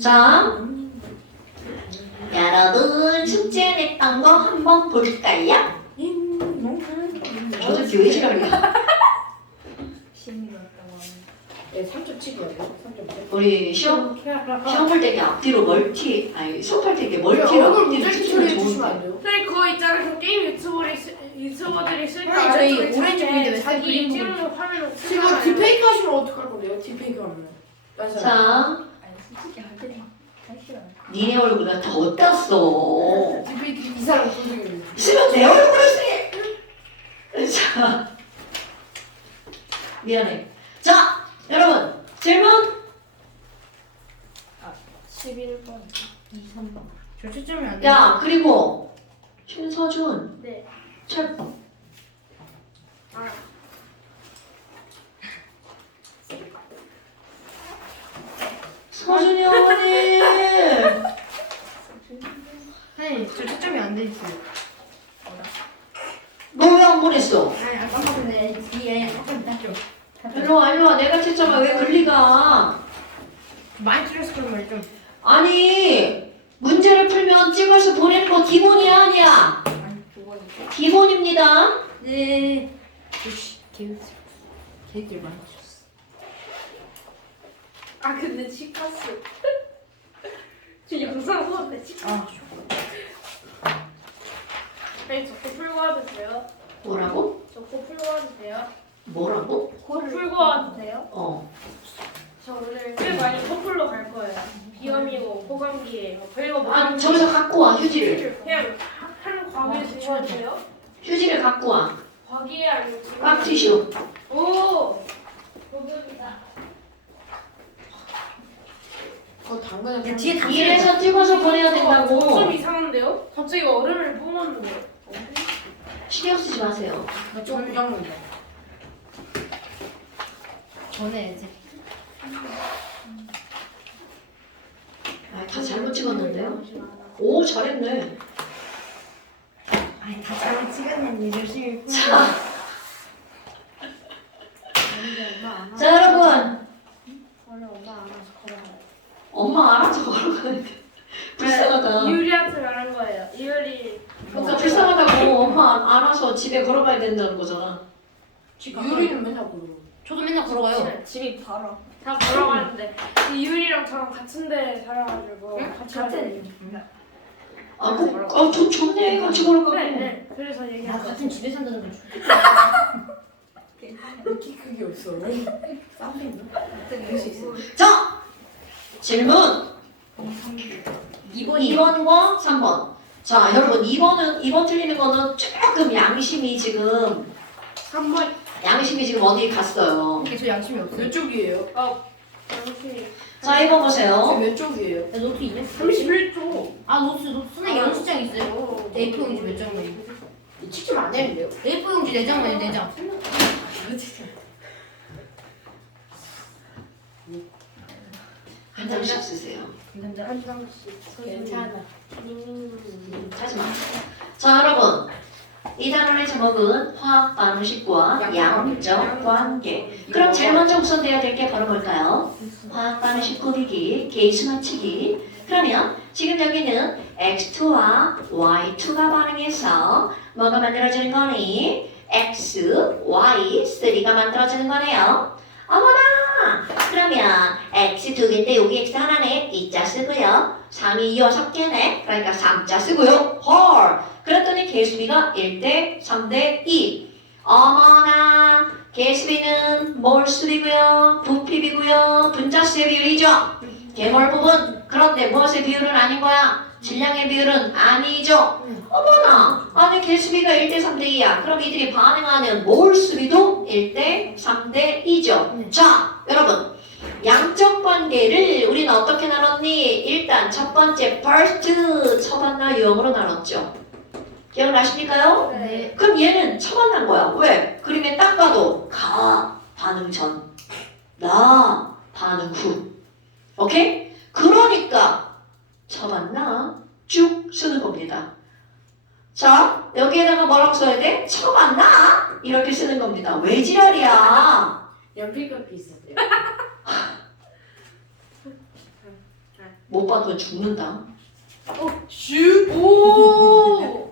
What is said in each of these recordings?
자, 여러분 숙제 냈던 거 한번 볼까요? 저도 교회 시간이야. 네, 3점 찍어야 돼요. 3점. 우리 시험 볼 때 앞뒤로 멀티, 아니 수업할 때 이렇게 멀티로 얼굴 앞뒤로 무작위 찍으면 처리해 주시면 좋은데. 안 돼요? 근데 그거 있잖아. 그 게임 유튜버들이 쓸 때 아니, 저희 아래쪽에 오렌지 자기 보이는데 왜 자기 그림 찍는 보이지? 화면을 지금 딥페이크 하시면 어떡할 건데요? 딥페이크 하면. 자, 아니 솔직히 할 때는 할 싫어요. 니네 얼굴은 더 떴어. 딥페이크 이 사람 선생님. 쓰면 내 얼굴을 쓰게. 자, 미안해. 자, 여러분 질문. 11번 2, 3번 저 채점이 안 돼. 야, 그리고 최서준. 네. 철. 아. 서준이 어머니. 아니 저 채점이 안 돼 있어요. 너 왜 안 보냈어? 아니 아까 전에 뒤에 약간 땄죠. 일로 와, 일로 와. 내가 채점아 왜 글리가? 많이 틀렸어 그러면 좀. 아니, 문제를 풀면 찍어서 보내는 거 기본이야, 아니야? 아니 그거는. 기본입니다. 네. 역시 개들 많이 틀렸어. 아 근데 치카스. 저 영상 보는데 치카스. 아 아니 저거 풀고 와도 돼요? 뭐라고? 저거 풀고 와도 돼요? 뭐라고? 풀고 와도 돼요? 어. 저 오늘 꽤 많이 커플로 갈 거예요. 비염이고 호감기에 별거 뭐 아, 저기서 갖고 와, 휴지를. 그냥 한 과기에 들고 와도 돼요? 휴지를 갖고 와. 과기에 아니고 들고 꽉 티슈. 오! 고급이다. 그거 당근에 뒤에 다 이래서 찍어서 보내야 된다고. 좀 이상한데요? 갑자기 얼음을 뿜었는데. 신경 쓰지 마세요. 좀 영문. 전에 이제 아, 다 잘못 찍었는데요? 오, 잘했네. 아니 다 잘못 찍었는데 열심히 풀고. 자, 여러분. 원래 엄마 안 와서 걸어가요. 엄마 알아서 걸어가는데. 불쌍하다. 이유리한테 말한 거예요. 이유리. 그러니까 불쌍하다고 엄마 알아서 집에 걸어가야 된다는 거잖아. 유리는 맨날 그러고. 저도 맨날 걸어가요. 집이 바로. 다 걸어가는데 이유리랑 저랑 같은 데 살아가지고 응? 같이 가요. 아, 좋네. 같이 걸어가고. 네, 네. 그래서 나 얘기한 거. 같은 집에 산다는 거 좋겠다. 키 크기 없어. 싸움이 있나? 그럴 수 있어. 자, 질문. 2번이 2번과 3번. 자, 여러분 2번 틀리는 거는 조금 양심이 지금 3번. 어디 갔어요. 저 양심이 없어요. 몇 쪽이에요? 양심이. 자, 이거 보세요. 몇 쪽이에요? 나 노트 200. 31초. 아 노트는 연습장 있어요. A4 용지 몇 장만이. 찍으면 안 되는데요? A4 용지 4장만이 4장. 한 장씩 쓰세요. 감사합니다. 한 장씩. 괜찮아. 하지 마. 자, 여러분. 이 단원의 제목은 화학 반응식과 양적 관계. 그럼 제일 먼저 우선돼야 될 게 바로 뭘까요? 화학 반응식 꾸미기, 계수 맞추기. 그러면 지금 여기는 X2와 Y2가 반응해서 뭐가 만들어지는 거니? X, Y, 3가 만들어지는 거네요. 어머나! 그러면 X 두 개인데 여기 X 하나네. 이자 쓰고요. 3이 6개네. 그러니까 3자 쓰고요. 헐! 그랬더니 개수비가 1대 3대 2. 어머나! 개수비는 몰수비고요. 부피비고요. 분자수의 비율이죠. 개몰 부분. 그런데 무엇의 비율은 아닌 거야? 질량의 비율은 아니죠. 어머나! 아니 개수비가 1대 3대 2야. 그럼 이들이 반응하는 몰수비도 1대 3대 2죠. 자, 여러분. 양적 관계를 우리는 어떻게 나눴니? 일단 첫 번째 first 처만나 유형으로 나눴죠. 기억나십니까요? 네. 그럼 얘는 처만난 거야. 왜? 그림에 딱 봐도 가 반응 전, 나 반응 후. 오케이? 그러니까 처만나 쭉 쓰는 겁니다. 자, 여기에다가 뭐라고 써야 돼? 처만나 이렇게 쓰는 겁니다. 왜 지랄이야? 연필깎이 있었대요. 못 받으면 죽는다. 슛! 오.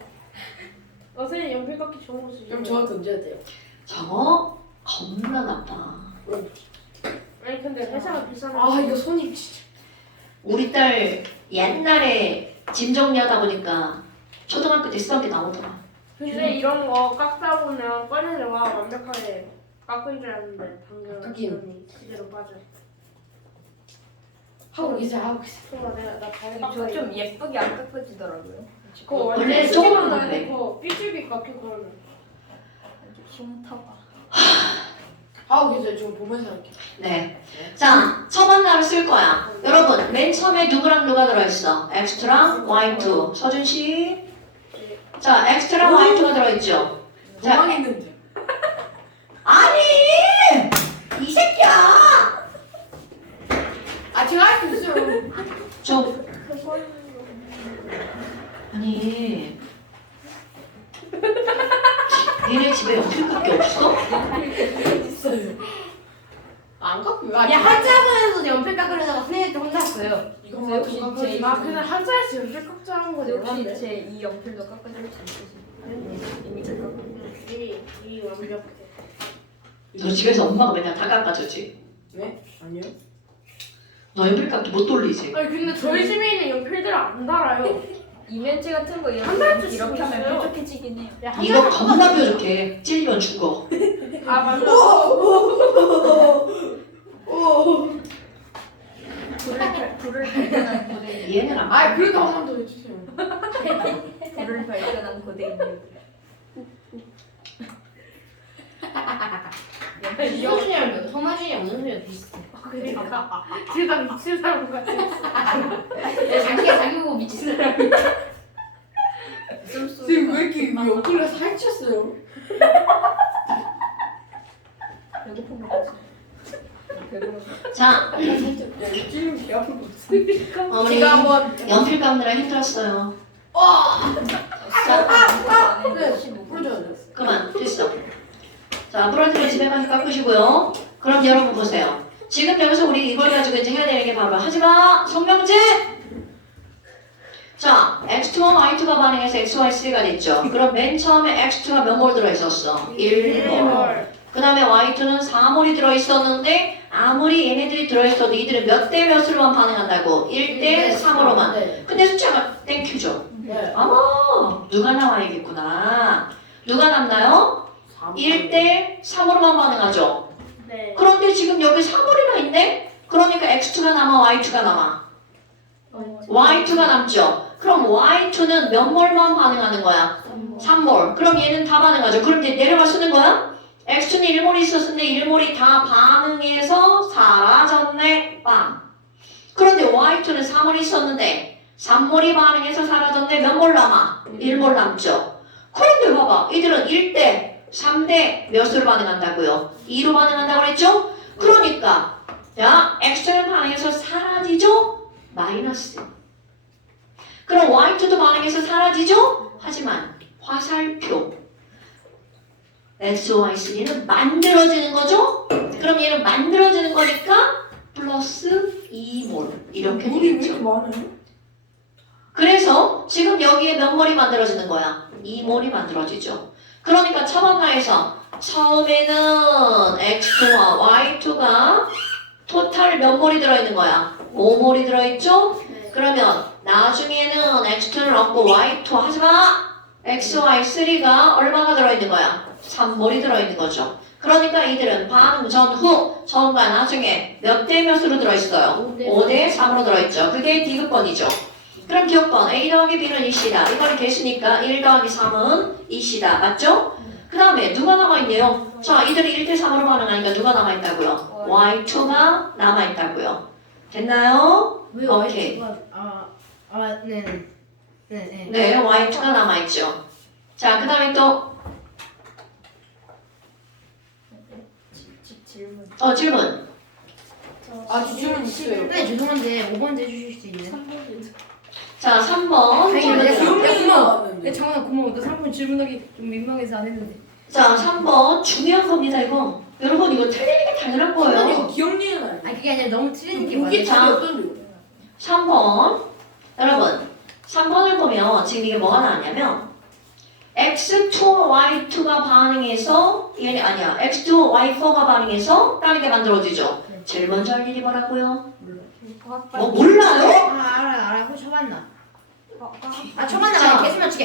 선생님 연필 깎기 좋은 거 쓰죠. 그럼 저한테 던져야 돼요. 저거 겁나 나빠. 아니 근데 회사가 비싼. 아 이거 손이 진짜. 우리 딸 옛날에 짐 정리하다 보니까 초등학교 때 쓰던 게 나오더라. 근데 이런 거 깎다 보면 꺼내려와 완벽하게 깎은 줄 알았는데 방금 깎이는. 그대로 빠져. 하고 이제 하고 있어. 그거 나 잘 저 깎아. 좀 예쁘게 안 깎아지더라고요. 그거 원래 완전 조금 쓰기만 그래. 하는데 그거 삐질삐 깎여 그러면. 흉터가. 하고 이제 좀 보면서 할게. 네. 자, 첫 번째로 쓸 거야. 여러분, 맨 처음에 누구랑 누가 들어있어? X랑 Y2. 서준 씨. 자, X랑 Y2가 들어있죠? 자, 도망했는데. 아니! 이 새끼야! 아 제가 할 수 있어요. 저, 아니. 니네 집에 연필깎이 없어? 있어요. 안 갖고 왜? 야 한자문에서 연필 깎으려다가 선생님한테 혼났어요. 이거 근데 혹시 제 아 근데 한자에서 연필 깎자 하는 거 근데 혹시 내가 제 이 연필도 깎아줄 수 있으세요? 이미 잘 깎았고. 이 완벽해. 너 집에서 엄마가 맨날 다 깎아주지? 네? 아니요. 너 연필깎이 못 돌리지? 아니 근데 저희 집에 있는 연필들은 안 달아요. 이면지 같은 거 한 달째 쓰고 이렇게 하면 있어요. 뾰족해지긴 해요. 야, 이거 한자는 겁나 뾰족해. 찔리면 죽어. 아 맞아. 불을 발견한 고대인. 얘는 안 아 그래도 한 번 더 해주세요. 불을 발견한 고대인들. 이영준이랑 서마준이랑 무슨 소리가 비슷해. 그러니까 둘다 미친 사람 같아. 야 자기가 자기 보고 미친 사람. 지금 왜 이렇게 옆구리가 살쪘어요? 배고픈 거 같아. 배고파. 자, 살짝. 야 이거 찔리면 배 아픈 거 같아. 어머니 제가 한번. 연필 깎느라 힘들었어요. 네. 풀어줘야 돼. 그만, 됐어. 자, 부러지면 집에 가서 깎으시고요. 그럼 여러분 보세요. 지금 여기서 우리 이걸 가지고 이제 해야 되는 게 바로 하지마! 성명제! 자, X2와 Y2가 반응해서 XY3가 됐죠. 그럼 맨 처음에 X2가 몇 몰 들어있었어? 1몰. 그 다음에 Y2는 4몰이 들어있었는데 아무리 얘네들이 들어있어도 이들은 몇 대 몇으로만 반응한다고? 1대 3으로만. 네. 근데 숫자가 땡큐죠. 네. 어머, 누가 나와야겠구나. 누가 남나요? 1대 3으로만 반응하죠. 네. 그런데 지금 여기 3몰이나 있네? 그러니까 X2가 남아, Y2가 남아. Y2가 남죠. 그럼 Y2는 몇 몰만 반응하는 거야? 3몰. 그럼 얘는 다 반응하죠. 그럼 이제 내려가 쓰는 거야? X2는 1몰이 있었는데 1몰이 다 반응해서 사라졌네. 빵. 그런데 Y2는 3몰이 있었는데 3몰이 반응해서 사라졌네. 몇 몰 남아? 1몰 남죠. 그런데 봐봐. 이들은 1대, 3대 몇으로 반응한다고요? 2로 반응한다고 그랬죠? 그러니까 자, X는 반응해서 사라지죠? 마이너스. 그럼 Y2도 반응해서 사라지죠? 하지만 화살표 SOY3는 만들어지는 거죠? 그럼 얘는 만들어지는 거니까 플러스 2몰 이렇게 물이 왜 되겠죠. 이렇게 많아요? 그래서 지금 여기에 몇 몰이 만들어지는 거야? 2몰이 만들어지죠. 그러니까 처번가에서 처음에는 X2와 Y2가 토탈 몇 몰이 들어있는 거야? 5몰이 들어있죠? 네. 그러면 나중에는 X2를 얻고 Y2 하지마! XY3가 얼마가 들어있는 거야? 3몰이 들어있는 거죠. 그러니까 이들은 반응 전후, 전과 나중에 몇 대 몇으로 들어있어요? 5대 3으로 들어있죠. 그게 D급번이죠. 그럼 기억번 A 더하기 B는 2C다. 이거는 개수니까 1 더하기 3은 2C다. 맞죠? 그 다음에 누가 남아있네요? 자, 이들이 1대 3으로 반응하니까 누가 남아있다고요? Y2가 남아있다고요. 됐나요? 왜 오케이. Y가 네네. 네, Y2가 남아있죠. 자, 그 다음에 또 질문. 질문. 아 주주는 있어요. 네 죄송한데 5번 해주실 수 있나요? 자, 3번 아니, 질문 내가 드릴게요. 기억력이 야 나왔는데. 장원아 고마워. 나 3번 질문하기 좀 민망해서 안 했는데. 자, 3번 중요한 겁니다, 이거. 여러분, 이거 틀리는 게 당연한 저는 이거 거예요. 기억력은 아니에요. 아니 그게 아니라 너무 틀리는 게 보기 많아. 자, 답이 어떤데요? 3번. 여러분 3번을 보면 지금 이게 뭐가 나왔냐면 x2, y2가 반응해서 얘는 아니야. x2, y4가 반응해서 다르게 만들어지죠. 제일 먼저 할 일이 뭐라고요? 뭐 몰라요? 알아. 혹시 쳐봤나? 쳐봤나? 자. 개수 맞추기.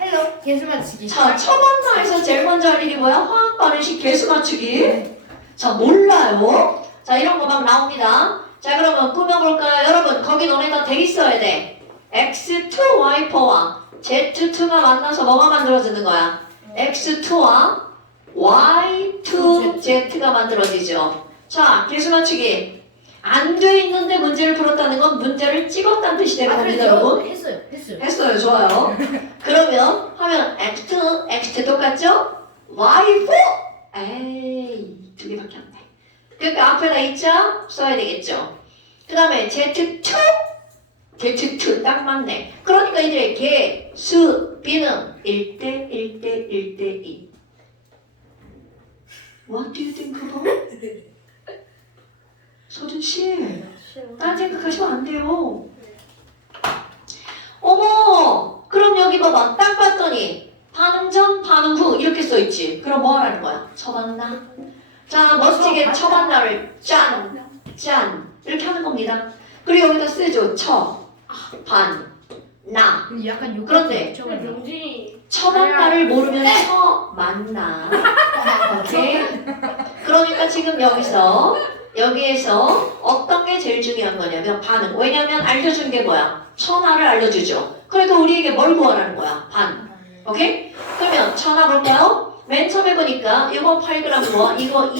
헬로. 개수 맞추기. 자, 처번나에서 제일 먼저 할 일이 뭐야? 화학 반응식 개수 맞추기. 자, 몰라요? 자, 이런 거 막 나옵니다. 자, 그러면 꾸며볼까요? 여러분, 거기 너네가 돼 있어야 돼. x2, y4와 z2가 만나서 뭐가 만들어지는 거야? x2와 y2, z가 만들어지죠. 자, 개수 맞추기. 안 돼 있는데 문제를 풀었다는 건 문제를 찍었다는 뜻이 되는 겁니다, 여러분. 했어요. 했어요. 좋아요. 그러면 하면 x2 똑같죠? y4 에이 두 개밖에 안 돼. 그러니까 앞에다 있죠? 써야 되겠죠. 그 다음에 z2 딱 맞네. 그러니까 이제 개, 수, 비는 1대1대1대2. What do you think about? 서준씨 딴 생각하시면 안 돼요. 어머! 그럼 여기 봐봐. 딱 봤더니 반응 전, 반응 후 이렇게 써있지. 그럼 뭐 하라는 거야? 처반나? 자, 멋지게 처반나를 짠, 짠 이렇게 하는 겁니다. 그리고 여기다 쓰죠. 반, 나. 약간 욕. 그런데 명진이 처반나를 모르면 처만나. 오케이? 그러니까 지금 여기에서 어떤 게 제일 중요한 거냐면 반응. 왜냐면 알려준 게 뭐야? 천하를 알려주죠. 그러니까 우리에게 뭘 구하라는 거야? 반. 오케이? 그러면 천하 볼까요? 맨 처음에 보니까 이거 8g과 이거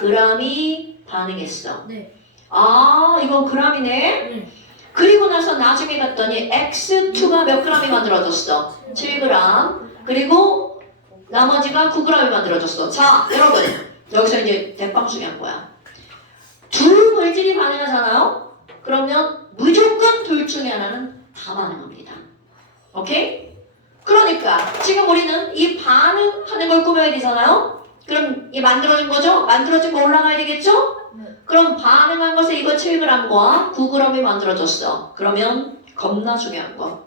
24g이 반응했어. 네. 아, 이거 g이네? 네. 그리고 나서 나중에 봤더니 x2가 몇 g이 만들어졌어? 7g. 그리고 나머지가 9g이 만들어졌어. 자, 여러분. 여기서 이제 대빵수기 한 거야. 두 물질이 반응하잖아요? 그러면 무조건 둘 중에 하나는 다 반응합니다. 오케이? 그러니까 지금 우리는 이 반응하는 걸 꾸며야 되잖아요? 그럼 이 만들어진 거죠? 만들어진 거 올라가야 되겠죠? 그럼 반응한 것에 이거 7g과 9g이 만들어졌어. 그러면 겁나 중요한 거.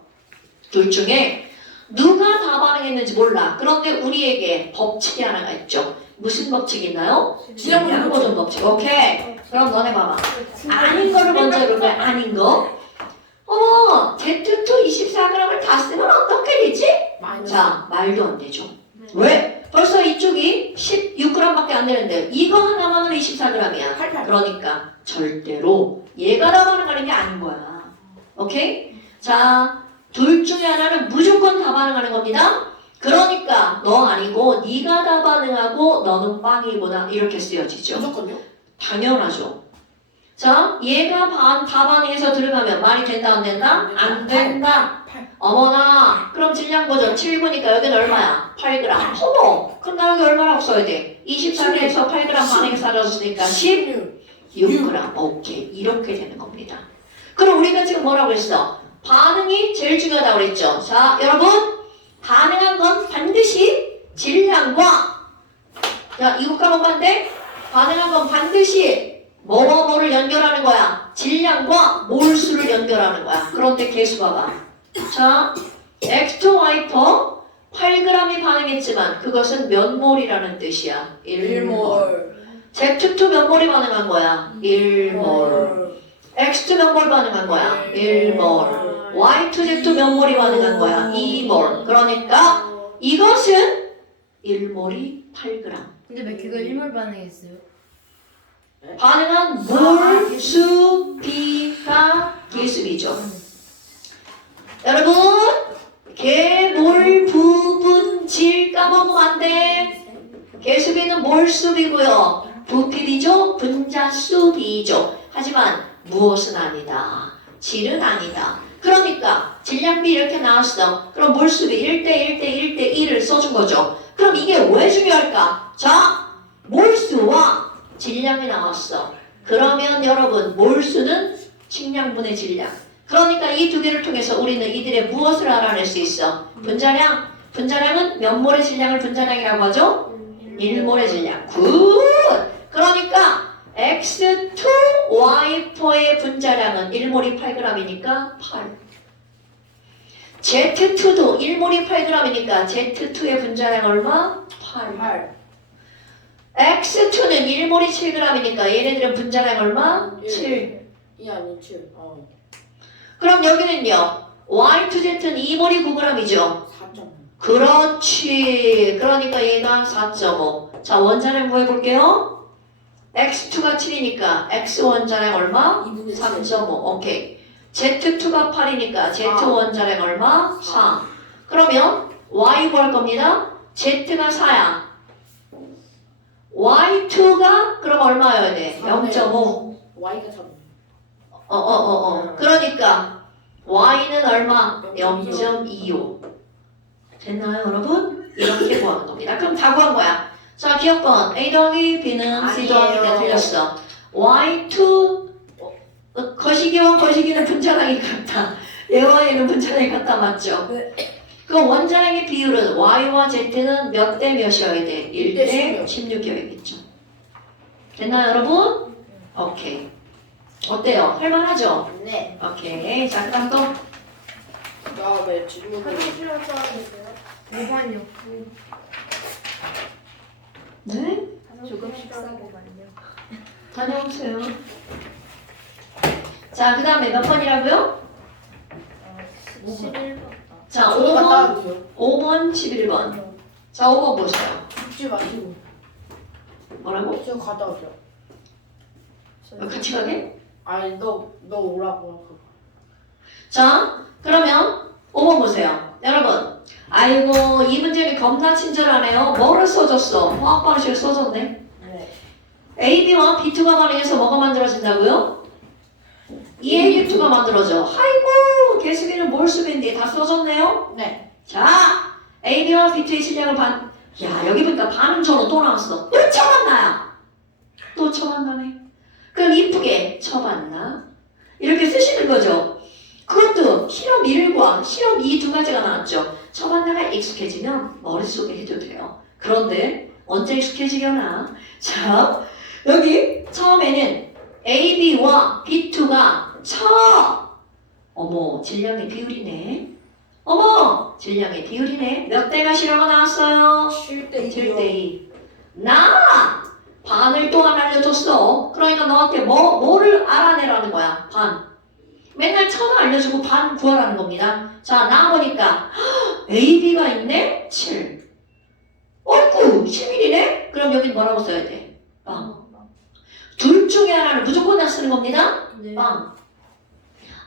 둘 중에 누가 다 반응했는지 몰라. 그런데 우리에게 법칙이 하나가 있죠. 무슨 법칙이 있나요? 양보존 법칙. 오케이. 그럼 너네 봐봐. 아닌 거를 먼저 해볼 거야. 아닌 거. 어머, Z2 24g을 다 쓰면 어떻게 되지? 자, 말도 안 되죠. 왜? 벌써 이쪽이 16g밖에 안 되는데 이거 하나만으로 24g이야. 그러니까 절대로 얘가 다 반응하는 게 아닌 거야. 오케이? 자, 둘 중에 하나는 무조건 다 반응하는 겁니다. 그러니까 너 아니고 네가 다 반응하고 너는 빵이구나 이렇게 쓰여지죠. 무조건요? 당연하죠. 자, 얘가 다 반응해서 들어가면 말이 된다 안 된다? 안 된다. 어머나, 그럼 질량 보죠. 7구니까 여기는 얼마야? 8g. 어머, 그럼 나 여기 얼마라고 써야 돼? 24g에서 8g 반응이 사라졌으니까 16g. 오케이, 이렇게 되는 겁니다. 그럼 우리가 지금 뭐라고 했어? 반응이 제일 중요하다고 그랬죠. 자, 여러분. 반응한 건 반드시 질량과 자, 이거 까먹었는데 반응한 건 반드시 뭐를 연결하는 거야? 질량과 몰수를 연결하는 거야. 그런데 개수 봐봐. 자, x2, y4 8g이 반응했지만 그것은 몇 몰이라는 뜻이야? 1몰. z2 몇 몰이 반응한 거야? 1몰. x2 몇 몰 반응한 거야? 1몰. Y2Z 몇 몰이 반응한 거야? 2몰. 그러니까 이것은 1몰이 8g. 근데 왜 그거 1몰 반응했어요? 반응한 몰, 수, 비가 개수비죠. 여러분, 개, 몰, 부분, 질 까먹으면 안 돼. 개수비는 몰수비고요. 부피비죠. 분자수비죠. 하지만 무엇은 아니다. 질은 아니다. 그러니까 질량비 이렇게 나왔어. 그럼 몰수비 1대1대1대1을 써준 거죠. 그럼 이게 왜 중요할까? 자, 몰수와 질량이 나왔어. 그러면 여러분 몰수는 식량분의 질량. 그러니까 이 두 개를 통해서 우리는 이들의 무엇을 알아낼 수 있어? 분자량. 분자량은 몇 몰의 질량을 분자량이라고 하죠? 1몰의 질량. 굿! 그러니까 x2, Y4의 분자량은 1몰이 8g이니까 8. Z2도 1몰이 8g이니까 Z2의 분자량 얼마? 8. 8. X2는 1몰이 7g이니까 얘네들은 분자량 얼마? 1. 7. 이 아니 7. 그럼 여기는요. Y2Z는 2몰이 9g이죠. 4점. 그렇지. 그러니까 얘가 4.5. 자, 원자량 구해볼게요. X2가 7이니까 X 원자량 얼마? 2분의 3.5. 오케이. Z2가 8이니까 Z 아. 원자량 얼마? 4. 그러면 Y 구할 겁니다. Z가 4야. Y2가 그럼 얼마여야 돼? 0.5. Y가 3. 그러니까 Y는 얼마? 0.25. 됐나요, 여러분? 이렇게 구하는 겁니다. 그럼 다 구한 거야. 자, 기억권. A 더하기 B는 C 더하기 D가 틀렸어. Y2 거시기와 거시기는 분자량이 같다. 얘와 얘는 분자량이 같다. 맞죠? 네. 그럼 원자량의 비율은 Y와 Z는 몇 대 몇이어야 돼? 1대 16. 16이어야겠죠. 됐나요, 여러분? 오케이. 어때요? 할만하죠? 네. 오케이. 자, 그 다음 또. 다음에 질문. 하기 싫어서 하는데요. 5번이요. 네? 조금씩 싸고만요. 다녀오세요. 자, 그 다음에 몇 번이라고요? 11번. 자, 저도 갔다 5번, 왔어요. 5번, 11번. 자, 5번 보세요. 죽지 마시고. 뭐라고? 저 갔다 왔죠. 같이 가게? 아니 너 오라고. 자, 그러면 5번 보세요. 여러분, 아이고, 이 문제는 겁나 친절하네요. 뭐를 써줬어? 화학 방식을 써줬네. 네. AB와 B2가 반응해서 뭐가 만들어진다고요? EAB2가 만들어져. 아이고, 개수비는 뭘 쓰겠는데 다 써줬네요? 네. 자, AB와 B2의 질량을 야, 여기 보니까 반응 전후 또 나왔어. 또 쳐봤나요? 또 쳐봤나네. 그럼 이쁘게 쳐봤나? 이렇게 쓰시는 거죠. 그것도 실험 1과 실험 2 두 가지가 나왔죠. 쳐봤나가 익숙해지면 머릿속에 해도 돼요. 그런데 언제 익숙해지려나? 자, 여기 처음에는 AB와 B2가 어머, 질량의 비율이네. 어머, 질량의 비율이네. 몇 대가 실험가 나왔어요? 7대 7대2. 나! 반을 또한 알려줬어. 그러니까 너한테 뭐를 알아내라는 거야? 반. 맨날 천을 알려주고 반 구하라는 겁니다. 자, 나와보니까 AB가 있네? 7. 어이구, 11이네? 그럼 여기 뭐라고 써야 돼? 빵. 둘 중에 하나를 무조건 다 쓰는 겁니다. 네. 빵.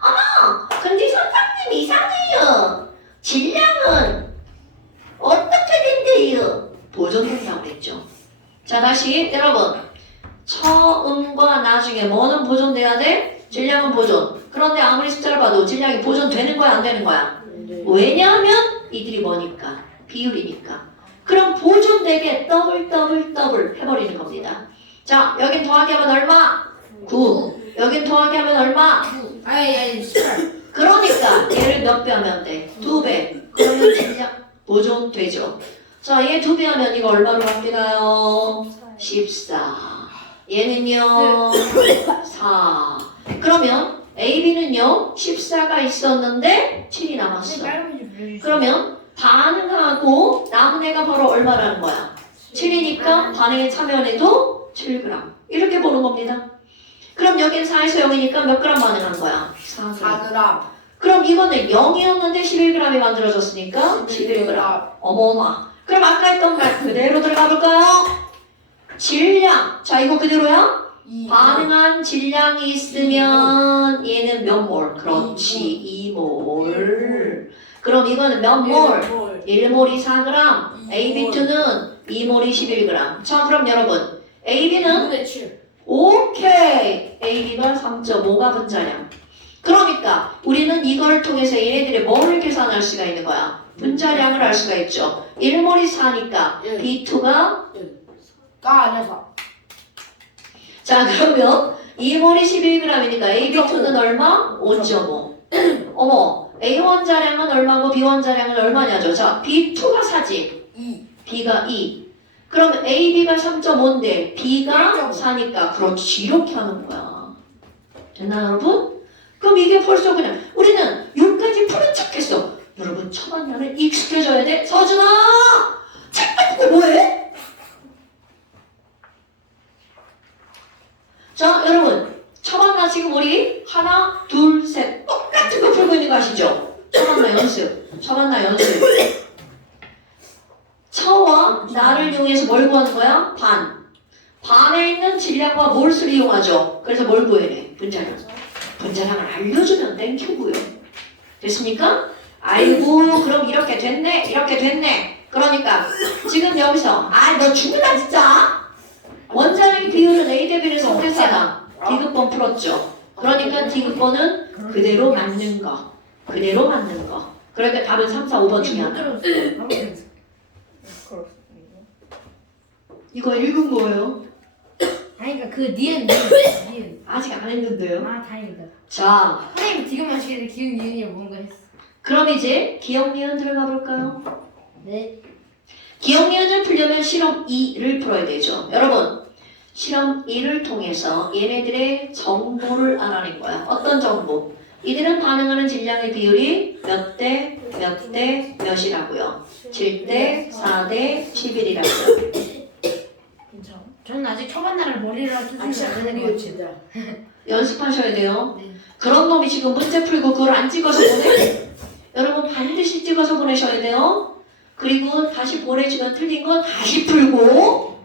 어머, 근데 선생님 이상해요. 질량은 어떻게 된대요? 보존된다고 그랬죠. 자, 다시 여러분, 처음과 나중에 뭐는 보존돼야 돼? 질량은 보존. 그런데 아무리 숫자를 봐도 질량이 보존되는 거야, 안 되는 거야? 네. 왜냐하면 이들이 뭐니까? 비율이니까. 그럼 보존되게 더블 해버리는 겁니다. 자, 여긴 더하기 하면 얼마? 9. 여긴 더하기 하면 얼마? 아니 18. 그러니까 얘를 몇 배 하면 돼? 2배. 그러면 질량 보존되죠. 자, 얘 2배 하면 이거 얼마로 바뀌나요? 14. 얘는요? 4. 그러면 AB는요? 14가 있었는데 7이 남았어. 그러면 반응하고 남은 애가 바로 얼마라는 거야? 7이니까 반응에 참여해도 7g. 이렇게 보는 겁니다. 그럼 여긴 4에서 0이니까 몇 g 반응한 거야? 4g. 4g. 그럼 이거는 0이었는데 11g이 만들어졌으니까 11g. 어머나. 그럼 아까 했던 말 그대로 들어가 볼까요? 질량. 자, 이거 그대로야? 반응한 질량이 있으면 얘는 몇 몰? 그렇지, 2몰. 그럼 이거는 몇 몰? 1몰이 4g, AB2는 2몰이 11g. 자, 그럼 여러분, AB는 2분의 7. 오케이. AB가 3.5가 분자량. 그러니까 우리는 이걸 통해서 얘네들의 뭐를 계산할 수가 있는 거야? 분자량을 알 수가 있죠. 1몰이 4니까 B2가 가 아니어서. 자, 그러면 2몰이 11g이니까 AB2는 얼마? 5.5. 어머, A 원자량은 얼마고 B 원자량은 얼마냐죠? 자, B2가 4지. 2. B가 2. 그럼 AB가 3.5인데 B가 1.5. 4니까 그렇지, 이렇게 하는 거야. 됐나요, 여러분? 그럼 이게 벌써 그냥 우리는 여기까지 푸는 척했어. 여러분 처만나는 익숙해져야 돼. 서준아! 책 뺏고 뭐해? 자, 여러분 처만나 지금 우리 하나, 둘, 셋 똑같은 거 풀고 있는 거 아시죠? 처만나 연습. 처만나 연습. 처와 나를 이용해서 뭘 구하는 거야? 반. 반에 있는 질량과 몰수를 이용하죠. 그래서 뭘 구해내? 분자량. 분자량을 알려주면 땡큐고요. 됐습니까? 아이고 그럼 이렇게 됐네. 이렇게 됐네. 그러니까 지금 여기서 너 죽을라 진짜. 원자력의 비율은 A 대 B를 선택하다. D급번 풀었죠. 그러니까 D급번은 그대로 맞는 거. 그대로 맞는 거. 그러니까 답은 3, 4, 5번 중에 하나. 이거 읽은 거예요. 아니 그러니까 그 니은. 아직 안 했는데요. 아 다행이다. 자, 선생님 지금 하시길래 기운 니은이 뭔가 했어. 그럼 이제 기억 니은 들어가 볼까요? 네. 기억 니은을 풀려면 실험 2를 풀어야 되죠. 여러분, 실험 2를 통해서 얘네들의 정보를 알아낸 거야. 어떤 정보? 이들은 반응하는 질량의 비율이 몇 대 몇이라고요. 7대 4대 11이라고요. 괜찮아. 저는 아직 초반 날을 머리를 쓰지 않는 것 같아요. 진짜. 연습하셔야 돼요. 네. 그런 놈이 지금 문제 풀고 그걸 안 찍어서 보내? 여러분 반드시 찍어서 보내셔야 돼요. 그리고 다시 보내주면 틀린 거 다시 풀고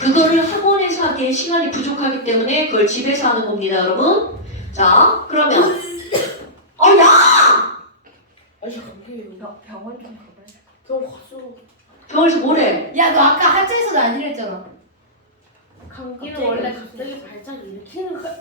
그거를 학원에서 하기에 시간이 부족하기 때문에 그걸 집에서 하는 겁니다, 여러분. 자, 그러면 야! 아니 감기 병원 좀 가봐요. 병원 갔어. 병원에서 뭐래? 야 너 아까 학교에서도 아니라 했잖아. 감기는 원래 갑자기 발작을 일으키는 거야.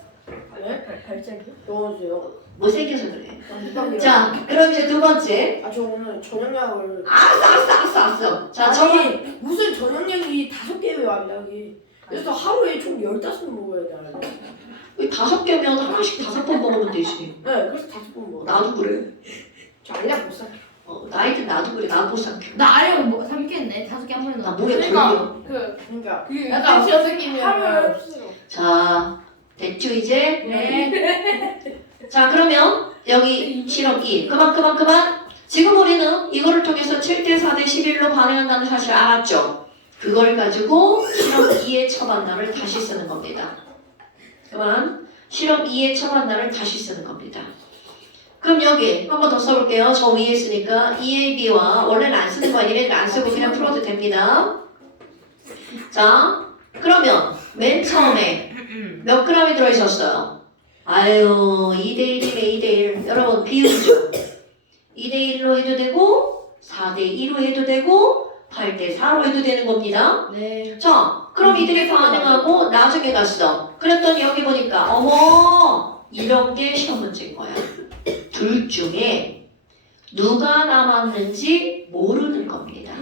네? 발작이요? 넣어주세요. 못생겨서 그래. 자, 자, 그럼 이제 두 번째. 저 오늘 저녁약을. 알았어. 자, 저는 아니 무슨 저녁약이 5개의 약이. 그래서 하루에 총 15번 먹어야 돼. 알아요? 5개면 하나씩 5번 먹으면 되지. 네, 그래서 5번 먹어. 나도 그래. 저 알약 못 사. 나이든 나도 그래. 나도 삼켜. 나 알려고 뭐 삼켰네. 5개 한 번에 나 넣어. 뭐에 돌려. 그러니까 그 약간 선생님이 하루에 자, 됐죠 이제? 네. 자, 그러면 여기 실험 2. 그만. 지금 우리는 이거를 통해서 7대 4대 11로 반응한다는 사실을 알았죠? 그걸 가지고 실험 2의 처반납을 다시 쓰는 겁니다. 그만. 실험 2의 처반납을 다시 쓰는 겁니다. 그럼 여기 한 번 더 써볼게요. 저 위에 있으니까 EAB와 원래는 안 쓰는 거 아니라 안 쓰고 그냥 풀어도 됩니다. 자, 그러면 맨 처음에 몇 g이 들어있었어요? 아유, 2대1이네 2대1. 여러분 비율이죠. 2대1로 해도 되고 4대2로 해도 되고 8대4로 해도 되는 겁니다. 네. 자, 그럼 이들이 반응하고 나중에 갔어. 그랬더니 여기 보니까 어머 이런 게 시험 문제인 거야. 둘 중에 누가 남았는지 모르는 겁니다.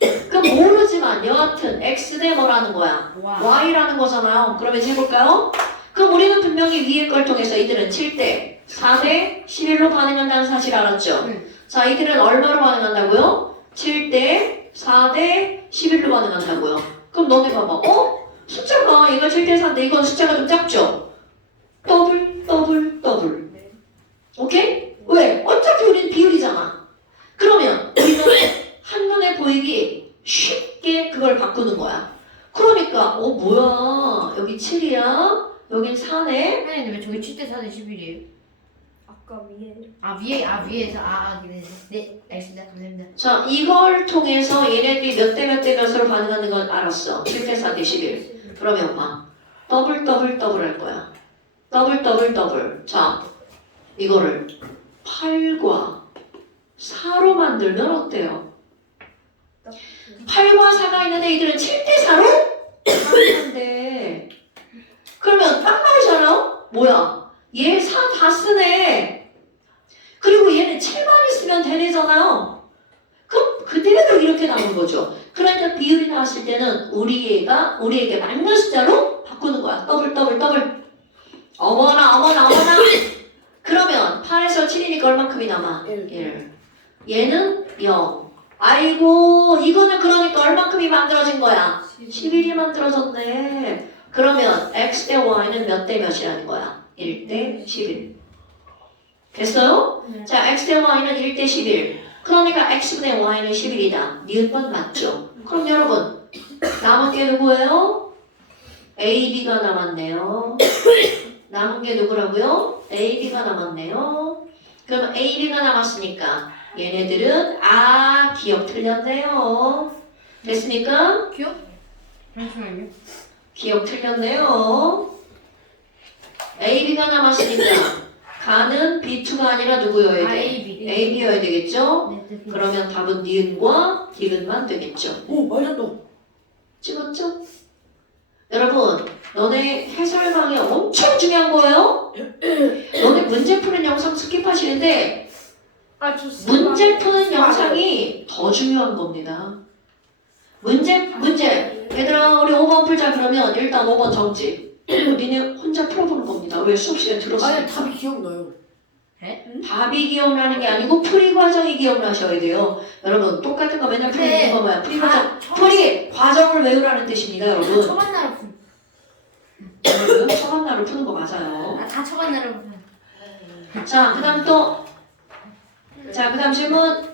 그 모르지만 여하튼 X 대 뭐라는 거야? 와. Y라는 거잖아요. 그러면 이제 해볼까요? 그럼 우리는 분명히 위의 걸 통해서 이들은 7대 4대 11로 반응한다는 사실 알았죠? 자, 이들은 얼마로 반응한다고요? 7대 4대 11로 반응한다고요. 그럼 너네 봐봐. 숫자가 얘가 7대 4인데 이건 숫자가 좀 작죠? 더블. 오케이? 왜? 어차피 우리는 비율이잖아. 그러면 우리는 한눈에 보이기 쉽게 그걸 바꾸는 거야. 그러니까 뭐야 여기 7이야 여긴 4네. 선생님 왜 저기 7대 4대 11이에요? 아까 위에 위에서 네 알겠습니다. 감사합니다. 자, 이걸 통해서 얘네들이 몇 대 몇으로 반응하는 건 알았어. 7대 4대 11. 그러면 봐. 더블 할 거야. 더블. 자, 이거를 8과 4로 만들면 어때요? 8과 4가 있는데 이들은 7대 4로 반응한대. 그러면 딱 나오잖아? 뭐야? 얘 4 다 쓰네. 그리고 얘는 7만 있으면 되네잖아요. 그럼 그대로 이렇게 나오는 거죠. 그러니까 비율이 나왔을 때는 우리에게 맞는 숫자로 바꾸는 거야. 더블. 어머나. 그러면 8에서 7이니까 얼만큼이 남아? 1. 얘는 0. 아이고, 이거는 그러니까 얼만큼이 만들어진 거야? 11이 만들어졌네. 그러면 x 대 y는 몇 대 몇이라는 거야? 1대 11. 됐어요? 네. 자, x 대 y는 1대 11. 그러니까 x분의 y는 11이다. 니은번 맞죠? 그럼 여러분, 남은 게 누구예요? a, b가 남았네요. 남은 게 누구라고요? a, b가 남았네요. 그럼 a, b가 남았으니까 얘네들은 기억 틀렸네요. 됐습니까? 기억? 잠시만요. 기억 틀렸네요. a, b가 남았으니까 가는 b2가 아니라 누구여야 돼? AB. a, b여야 되겠죠? 네, 네. 그러면 답은 니은과 디귿만 되겠죠. 오 맞았다. 찍었죠? 여러분, 너네 해설망이 엄청 중요한 거예요. 너네 문제 푸는 영상 스킵하시는데 아 좋습니다. 문제 푸는 영상이 더 중요한 겁니다. 문제. 얘들아, 우리 5번 풀자 그러면 일단 5번 정지. 니네 혼자 풀어보는 겁니다. 왜 수업 시간에 아니 들었으니까. 답이 기억나요. 답이 기억나는 게 아니고 풀이 과정이 기억나셔야 돼요. 여러분, 똑같은 거 맨날 풀이 네. 거 봐요. 풀이 과정. 풀이 과정을 외우라는 뜻입니다, 여러분. 초반 날을 푸. 여러분, 처음 날을 푸는 거 맞아요. 다 초반 날을 푸. 자, 그 다음 또. 자, 그 다음 질문.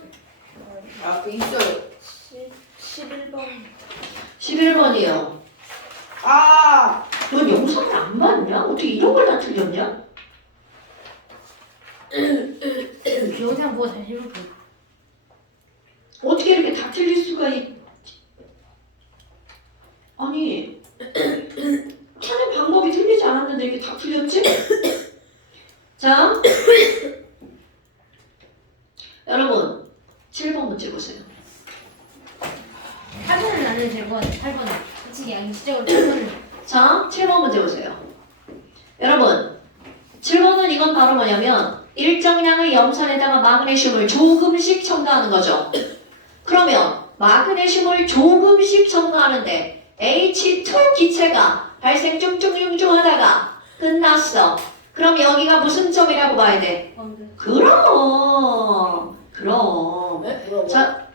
아그 있어요. 11번. 11번이요. 아 넌 영상을 안 봤냐? 어떻게 이런 걸 다 틀렸냐? 영상 보고 다시 해볼게. 어떻게 이렇게 다 틀릴 수가 아니, 하는 방법이 틀리지 않았는데 이렇게 다 틀렸지? 자, 여러분, 7번 문제 보세요. 8번은 나는 될 것 같아. 8번은. 솔직히 양치적으로 8번은. 자, 7번 문제 보세요. 여러분, 7번은 이건 바로 뭐냐면 일정량의 염산에다가 마그네슘을 조금씩 첨가하는 거죠. 그러면 마그네슘을 조금씩 첨가하는데 H2 기체가 발생 중중중중 하다가 끝났어. 그럼 여기가 무슨 점이라고 봐야 돼? 그럼. 네? 뭐라고? 자,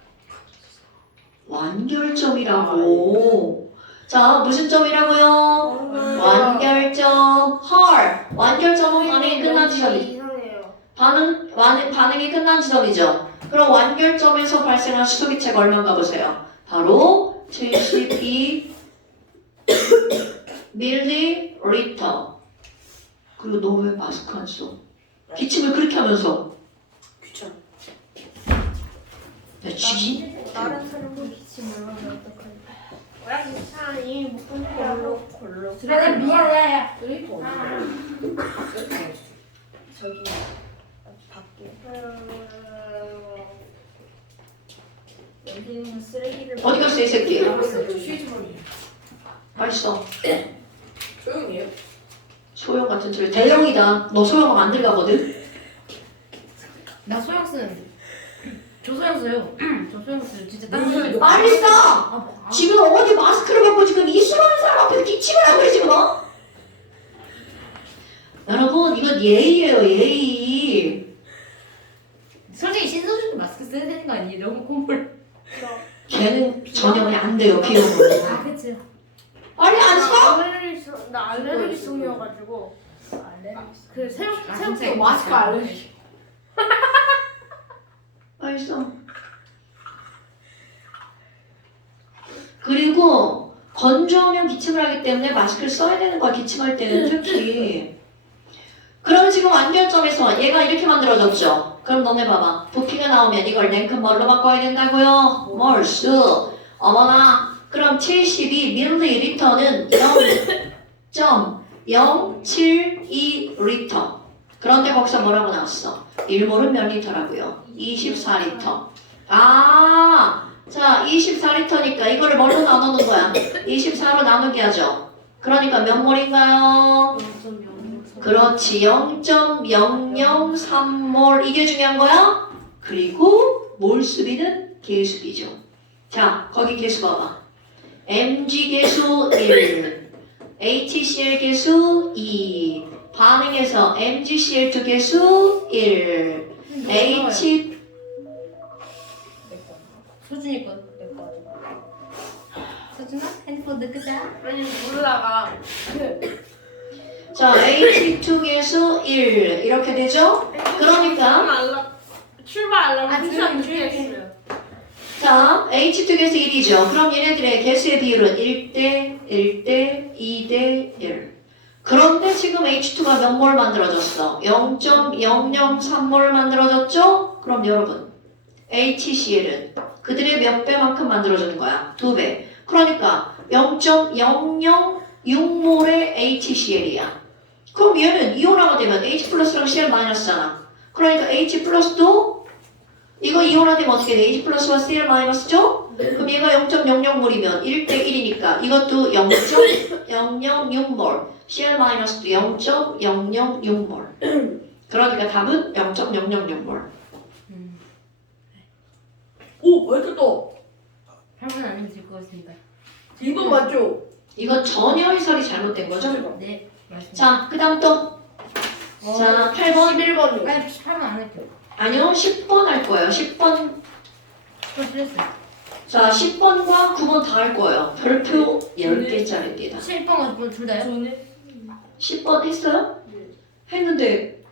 완결점이라고. 자, 무슨 점이라고요? 완결점. 헐. 완결점은 반응이 끝난 지점이죠. 이상해요. 반응이 끝난 지점이죠. 그럼 완결점에서 발생한 수소기체가 얼마인가 보세요. 바로 72 밀리리터. 그리고 너 왜 마스크 안 써? 기침을 그렇게 하면서. 귀찮아. 야, 쥐? 다른 사람은 기침을 하면 어떡하냐. 야 괜찮아. 이미 못 보는 걸로. 그래, 미안해. 쓰레기통 어디 저기 밖에. 여기는 쓰레기를. 어디 갔어, 이 새끼? 있어요? 쉬지 말고. 빨리 써. 조용히 해요. 소영 같은 소리. 대령이다. 너 소영하면 안 들어가거든? 나 소영 쓰는데. 저 소영 써요. 저 소영 써요. 진짜 딴 왜 소영. 빨리 써! 지금 어디 마스크를 벗고 지금 이 수많은 사람 앞에서 기침을 하고 그래 지금 어? 여러분 이건 예의예요 예의. 솔직히 신소준 마스크 써야 되는 거 아니에요? 너무 콧물. 걔는 전염이 안 돼요 비염으로. 아, 그치. 빨리 안 써? 나 알레르기성이어가지고. 그 새롭게 진짜 마스크 알레르기. 빨리 써. 그리고 건조하면 기침을 하기 때문에 마스크를 써야 되는 거야 기침할 때는 특히. 그럼 지금 완결점에서 얘가 이렇게 만들어졌죠. 그럼 너네 봐봐. 부피가 나오면 이걸 냉큼 뭘로 바꿔야 된다고요? 몰수. 어머나. 그럼 72ml는 0.072리터. 그런데 거기서 뭐라고 나왔어? 1몰은 몇 리터라고요? 24리터. 자 24리터니까 이거를 뭘로 나누는 거야? 24로 나누게 하죠. 그러니까 몇 몰인가요? 그렇지 0.003몰 이게 중요한 거야? 그리고 몰수비는 계수비죠. 자 거기 계수 봐봐. mg 계수 1 HCl 계수 2 반응해서 MgCl2 계수 1 H 소준이 거. 내 거. 소준아? 핸드폰 느끼자. 아니 몰라가. 자, H2 개수 1 이렇게 되죠? 그러니까 출발 알람 아, 항상 조용히, 늦게 조용히. 했어요. 자, H2 개수 1이죠. 그럼 얘네들의 개수의 비율은 1대 1대 2대 1. 그런데 지금 H2가 몇 몰 만들어졌어? 0.003몰 만들어졌죠? 그럼 여러분 HCl은 그들의 몇 배만큼 만들어주는 거야? 2배. 그러니까 0.006몰의 HCl이야. 그럼 얘는 이온화가 되면 H 플러스랑 Cl 마이너스잖아. 그러니까 H 플러스도 이거 이온화되면 어떻게 돼? H 플러스와 Cl 마이너스죠? 그럼 얘가 0.00몰이면 1대 1이니까 이것도 0.006몰. Cl 마이너스도 0.006몰. 그러니까 답은 0.006몰. 오 벌써 또 8번 아니면 될 것 같습니다. 2번 맞죠? 이거 전혀 해설이 잘못된 거죠? 네, 맞습니다. 자, 그 다음 또. 자, 8번. 11번이요. 아니, 8번 안 할게요. 아니요, 10번 할 거예요. 10번. 저 틀렸어요. 자, 10번과 9번 다 할 거예요. 별표 10개짜리입니다. 7번과 9번 둘 다요? 저는 10번 했어요? 했는데,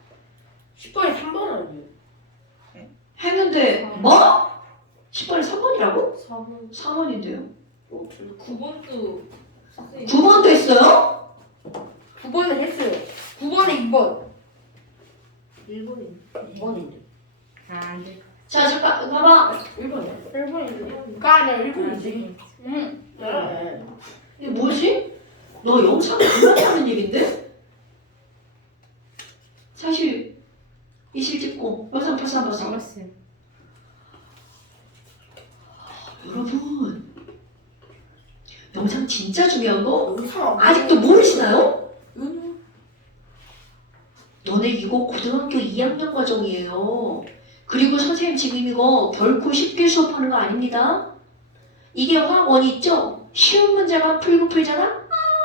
10번이 3번 아니에요? 했는데, 뭐? 10번이 3번이라고? 4번, 4번인데요. 9번도 9번도 했어요? 9번은 했어요. 9번에 2번. 1번이 2번인데. 아, 안 돼. 자, 잠깐, 봐봐. 1번이요? 1번이죠. 그니까 아니라 안 1번이지. 돼. 네. 이게 뭐지? 너 영상 그만이 하는 얘긴데? 사실, 이실 찍고, 영상 파서 봤어. 알았어요. 여러분, 영상 진짜 중요한 거 영상 아직도 모르시나요? 너네 이거 고등학교 2학년 과정이에요. 그리고 선생님 지금 이거 결코 쉽게 수업하는 거 아닙니다. 이게 화학원 있죠? 쉬운 문제만 풀고 풀잖아?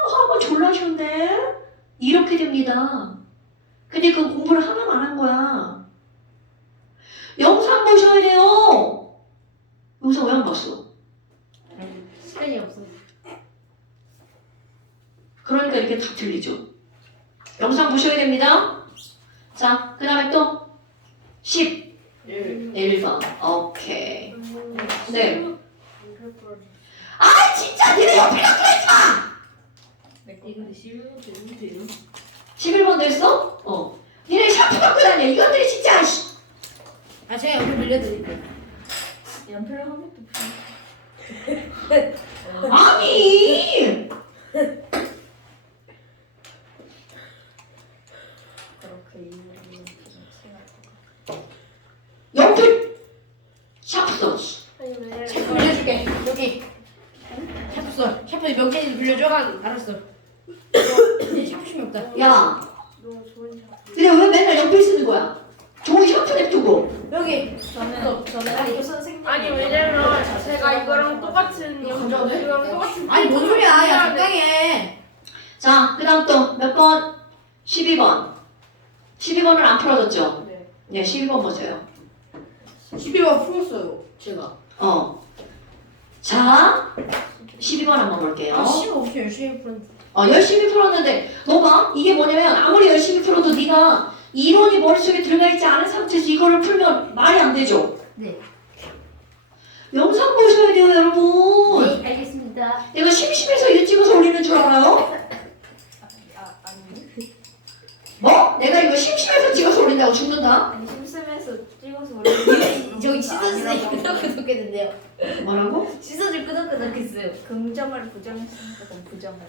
화학원 졸라 쉬운데? 이렇게 됩니다. 근데 그 공부를 하나도 안 한 거야. 영상 보셔야 돼요. 영상 왜 안 봤어? 시간이 없어. 그러니까 이렇게 다 틀리죠. 영상 보셔야 됩니다. 자, 그 다음에 또 11번. 오케이. 네. 아 진짜 니네 옆에 갖고 이거 11번 되는데요. 11번도 했어? 어. 니네 샤프 갖고 다녀. 이것들이 진짜 씨. 아, 제가 옆에 빌려드릴게요. 연필로 한 번도 아니 그렇게 이유로 연필 샤프 써. 샤프 빌려줄게. 여기. 샤프 써. 샤프 몇 개인지 빌려줘? 알았어. 샤프 심이 없다. 야 너무 좋은 샷. 니네 왜 맨날 연필 쓰는 거야? 종이 샤프 냅두고. 여기. 저는 아니 이거 선생님. 아니 왜냐면 제가 이거랑 똑같은 가져와도 이거랑 똑같은 아니, 뭔 소리야. 야, 적당히 해. 자, 그 다음 또 몇 번? 12번. 12번은 안 풀어졌죠? 네. 네, 12번 보세요. 12번 풀었어요. 제가. 어. 자, 12번 한번 볼게요. 아, 심 없이 열심히 풀었는데. 열심히 풀었는데 너 봐. 이게 뭐냐면 아무리 열심히 풀어도 네가 이론이 머릿속에 들어가 있지 않은 상태에서 이거를 풀면 말이 안 되죠. 네. 영상 보셔야 돼요, 여러분. 네, 알겠습니다. 내가 심심해서 이거 찍어서 올리는 줄 알아요? 아니 뭐? 내가 이거 심심해서 찍어서 올린다고 죽는다? 아니 심심해서 찍어서 올리는 저기 씻어주세요. 끄덕끄덕했는데요. 뭐라고? 씻어줄 끄덕끄덕했어요. 긍정을 부정했으니까 그럼 부정을.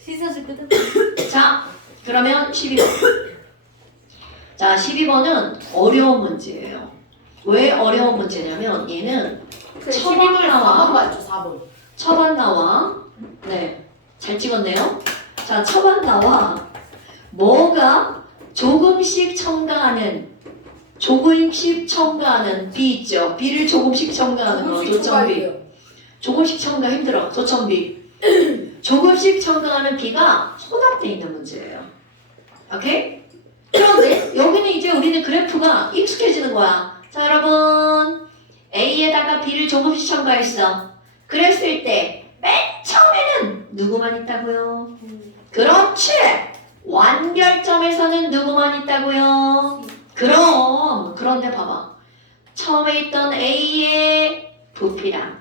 씻어줄 끄덕끄덕. 자, 그러면 12번. 자, 12번은 어려운 문제예요. 왜 어려운 문제냐면 얘는 처방 4번 나와. 맞죠? 4번. 처방 나와. 네, 잘 찍었네요. 자, 처방 나와. 뭐가 조금씩 첨가하는 B 있죠? B를 조금씩 첨가하는 거, 조점비. 조금씩 첨가 힘들어, 조점비. 조금씩 첨가하는 B가 혼합되어 있는 문제예요. 오케이? 그런데 여기는 이제 우리는 그래프가 익숙해지는 거야. 자, 여러분. A에다가 B를 조금씩 첨가했어. 그랬을 때 맨 처음에는 누구만 있다고요? 그렇지. 완결점에서는 누구만 있다고요? 그럼 그런데 봐봐. 처음에 있던 A의 부피랑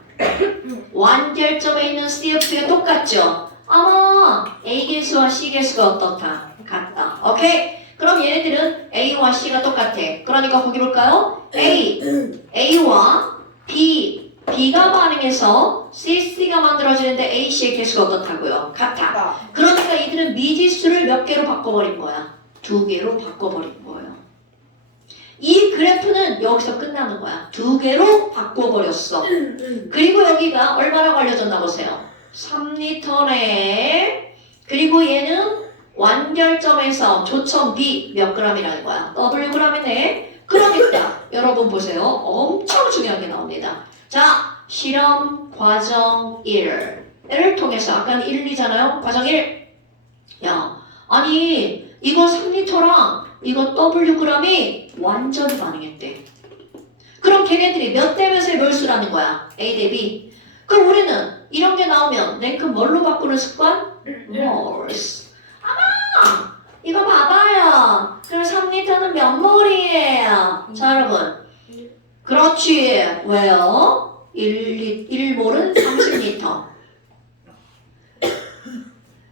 완결점에 있는 C의 부피가 똑같죠? 아마 A 개수와 C 개수가 어떻다? 같다. 오케이? 그럼 얘네들은 A와 C가 똑같아. 그러니까 거기 볼까요? A와 B가 반응해서 C가 만들어지는데 A, C의 개수가 어떻다고요? 같아. 그러니까 이들은 미지수를 몇 개로 바꿔버린 거야? 2개로 바꿔버린 거예요. 이 그래프는 여기서 끝나는 거야. 2개로 바꿔버렸어. 그리고 여기가 얼마라고 알려졌나 보세요. 3리터네. 그리고 얘는 완결점에서 조점 B 몇 g이라는 거야. Wg이네. 그러니까 여러분 보세요. 엄청 중요한 게 나옵니다. 자, 실험 과정 1을 통해서 아까는 1, 2잖아요. 과정 1. 야, 아니 이거 3리터랑 이거 Wg이 완전히 반응했대. 그럼 걔네들이 몇 대 몇의 몰수라는 거야? A 대 B. 그럼 우리는 이런 게 나오면 랭크 뭘로 바꾸는 습관? 몰스. 아마 이거 봐봐요. 그럼 3리터는 몇 몰이에요? 자 여러분. 그렇지. 왜요? 1몰은 30리터.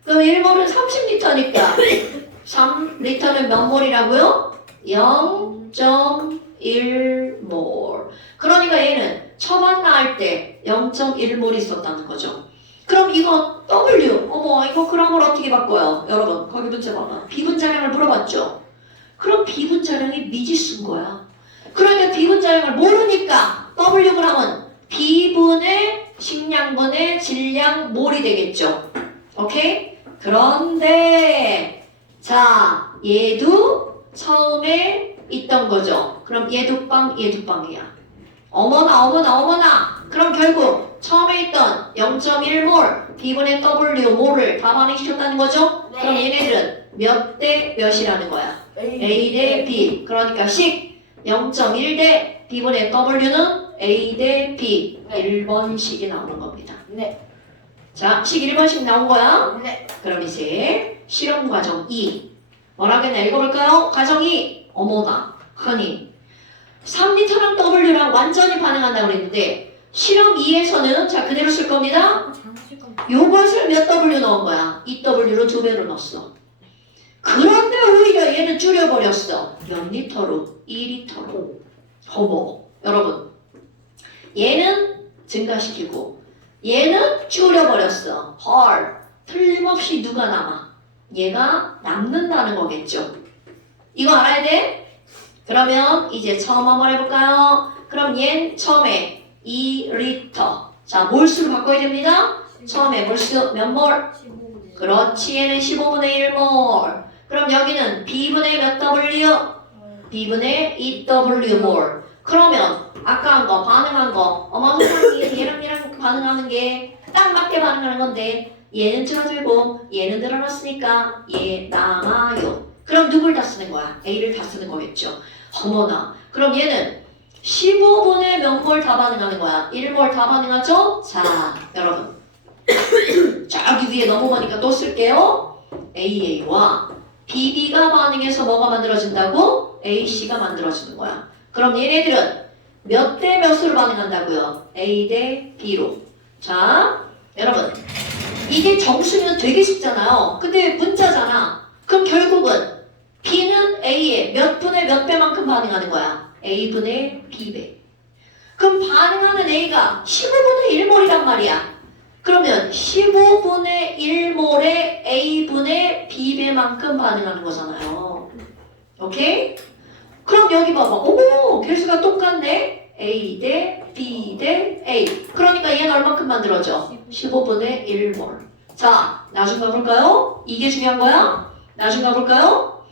그럼 1몰은 30리터니까 3리터는 몇 몰이라고요? 0.1몰. 그러니까 얘는 처음 나올 때 0.1몰이 있었다는 거죠. 그럼 이거 W, 어머 이거 그램을 어떻게 바꿔요? 여러분 거기 문제 봐봐. 비분자량을 물어봤죠? 그럼 비분자량이 미지수인 거야. 그러니까 비분자량을 모르니까 W 그램은 B분의 식량분의 질량 몰이 되겠죠. 오케이? 그런데 자 얘도 처음에 있던 거죠. 그럼 얘도 빵이야. 어머나. 그럼 결국 처음에 있던 0.1몰 B분의 W 몰을 다 반응시켰다는 거죠? 네. 그럼 얘네들은 몇 대 몇이라는 거야? A 대 B. 그러니까 식 0.1 대 B분의 W는 A 대 B. 1번식이 나오는 겁니다. 네. 자, 식 1번식 나온 거야? 네. 그럼 이제 실험 과정 2. 뭐라겠나 읽어볼까요? 과정 2. 어머나, 하니 3리터랑 W랑 완전히 반응한다고 그랬는데 실험 2에서는 자 그대로 쓸 겁니다. 요것을 몇 W 넣은 거야? 2W로 2배로 넣었어. 그런데 오히려 얘는 줄여버렸어. 몇 리터로? 2리터로. 어머, 여러분 얘는 증가시키고 얘는 줄여버렸어. 헐, 틀림없이 누가 남아? 얘가 남는다는 거겠죠. 이거 알아야 돼? 그러면 이제 처음 한번 해볼까요? 그럼 얘는 처음에 2리터. 자, 몰수로 바꿔야 됩니다. 처음에 몰수 몇 몰? 그렇지, 얘는 15분의 1몰. 그럼 여기는 B분의 몇 W? B분의 2W 몰. 그러면 아까 한 거, 반응한 거, 어마어마하게 얘랑 반응하는 게 딱 맞게 반응하는 건데 얘는 줄어들고 얘는 늘어났으니까 얘 남아요. 그럼 누굴 다 쓰는 거야? A를 다 쓰는 거겠죠. 어머나. 그럼 얘는 15분의 몇 몰 다 반응하는 거야? 1몰 다 반응하죠? 자, 여러분. 저기 위에 넘어가니까 또 쓸게요. AA와 BB가 반응해서 뭐가 만들어진다고? AC가 만들어지는 거야. 그럼 얘네들은 몇 대 몇으로 반응한다고요? A 대 B로. 자, 여러분. 이게 정수면 되게 쉽잖아요. 근데 문자잖아. 그럼 결국은 B는 A의 몇 분의 몇 배만큼 반응하는 거야? A분의 B배. 그럼 반응하는 A가 15분의 1몰이란 말이야. 그러면 15분의 1몰의 A분의 B배만큼 반응하는 거잖아요. 오케이? 그럼 여기 봐봐. 어머, 개수가 똑같네. A 대 B 대 A. 그러니까 얘는 얼마큼 만들어져? 15분의 1몰. 자, 나중 가볼까요? 이게 중요한 거야? 나중 가볼까요?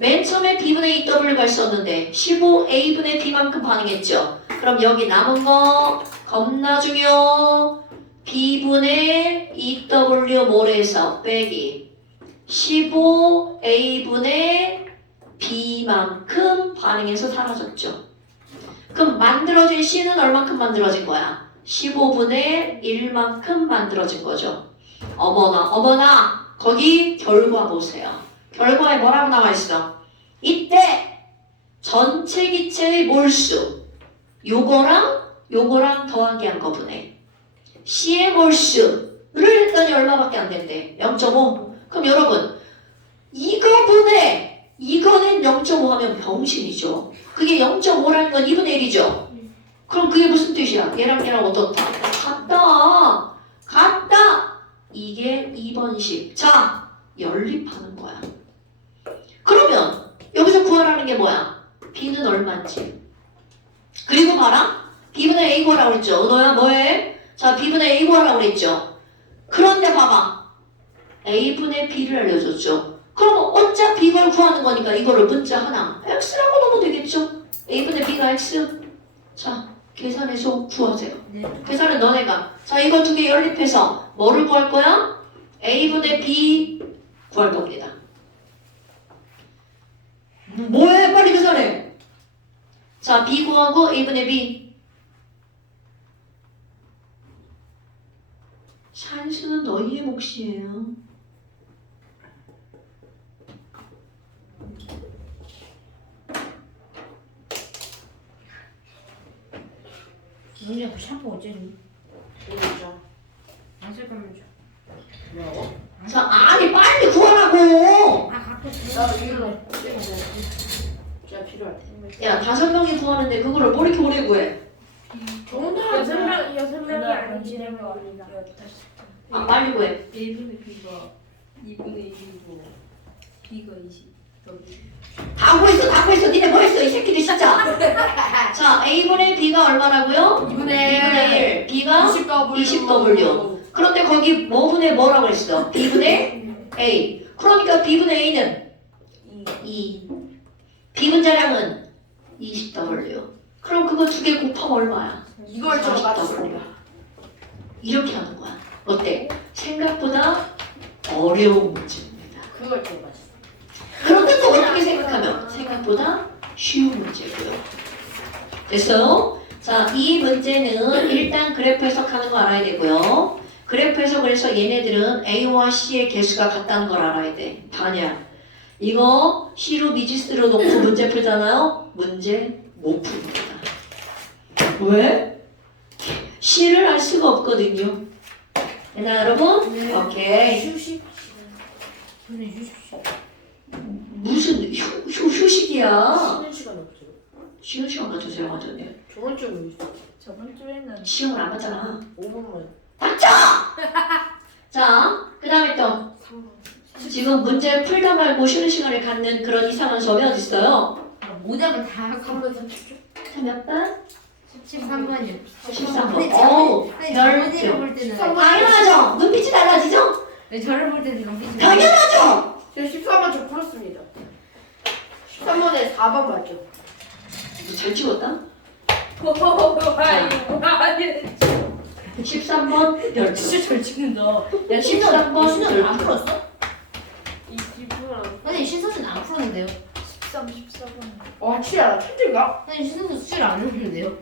맨 처음에 B분의 2W가 있었는데 15A분의 B만큼 반응했죠. 그럼 여기 남은 거 겁나 중요. B분의 2W 몰에서 빼기 15A분의 B만큼 반응해서 사라졌죠. 그럼 만들어진 C는 얼만큼 만들어진 거야? 15분의 1만큼 만들어진 거죠. 어머나, 거기 결과 보세요. 결과에 뭐라고 나와 있어? 이때 전체 기체의 몰수 요거랑 더하기 한 거분해 C의 몰수를 했더니 얼마밖에 안 된대? 0.5. 그럼 여러분 이거 분해 이거는 0.5 하면 병신이죠. 그게 0.5라는 건 2분의 1이죠. 그럼 그게 무슨 뜻이야? 얘랑 얘랑 어떻다? 같다. 이게 2번식. 자, 연립하는 거야. 그러면 여기서 구하라는 게 뭐야? B는 얼마인지. 그리고 봐라. B분의 A 구하라고 그랬죠. 너야 뭐해? 자, B분의 A 구하라고 그랬죠. 그런데 봐봐. A분의 B를 알려줬죠. 그럼 어차피 이걸 구하는 거니까 이거를 문자 하나 X라고 넣으면 되겠죠. A분의 B가 X. 자, 계산해서 구하세요. 네. 계산은 너네가. 자, 이거 두 개 연립해서 뭐를 구할 거야? A분의 B 구할 겁니다. 뭐해? 빨리 계산해. 자, B 구하고 A분의 B. 산수는 너희의 몫이에요. 언니 그 샴푸 어쩌니? 모르죠. 안 쓸 거면 줘. 뭐라고? 자, 아니 빨리 구하라고. 아 갖고 있어. 나도 이걸로 제가 필요할 때. 야, 5명이 구하는데 그거를 뭐 이렇게 오래 구해? 좋은 여섯 사람. 명이 아니지는 겁니다. 아, 빨리 구해. 1분의 B가 2분의 1이고 B가 20. 다 구했어. 니네 뭐 했어? 이 새끼들 진짜. 자, A분의 B가 얼마라고요? 2분의 2분의 1. B가 20W. 그런데 거기 뭐분의 뭐라고 했어? B분의 A. 그러니까 B분의 A는 2. B분자량은 20W. 그럼 그거 두 개 곱하면 얼마야? 이걸 좀 40W. 맞췄습니다. 이렇게 하는 거야. 어때? 생각보다 어려운 문제입니다. 그걸 좀 맞췄어. 그런데 또 어떻게 생각하면 생각보다 쉬운 문제고요. 됐어요? 자, 이 문제는 일단 그래프 해석하는 거 알아야 되고요. 그래프 해석을 해서 얘네들은 A와 C의 개수가 같다는 걸 알아야 돼. 반야. 이거 C로 미지수로 놓고 문제 풀잖아요? 문제 못 풉니다. 왜? C를 알 수가 없거든요. 됐나요, 여러분? 네. 오케이. 휴식. 근데 휴식. 무슨 휴식이야? 쉬는 시간 없죠. 쉬는 시간 맞춰서 완전히. 저번 주에 있어. 저번 주에는 시험을 안 봤잖아. 5분만. 자, 그 다음에 또 3분. 지금 문제 풀다 말고 쉬는 시간을 갖는 그런 이상한 수업이 어딨어요? 모답을 다 하고 3분 30초. 몇 번? 13번이요. 13번. 어우, 저번에 볼 때는 당연하죠. 눈빛이 달라지죠? 네, 저를 볼 때는 눈빛이 당연하죠. 제가 13번 저 풀었습니다. 13번에 4번 맞죠? 너 잘 찍었다? 아니 13번 12. 진짜 잘 찍는다. 야, 13번 신선은 안 12. 풀었어? 이 뒷부분 아니 신선은 안 풀었는데요. 13, 14번. 와, 치야. 천재인가? 아니 신선은 수질 안 했는데요.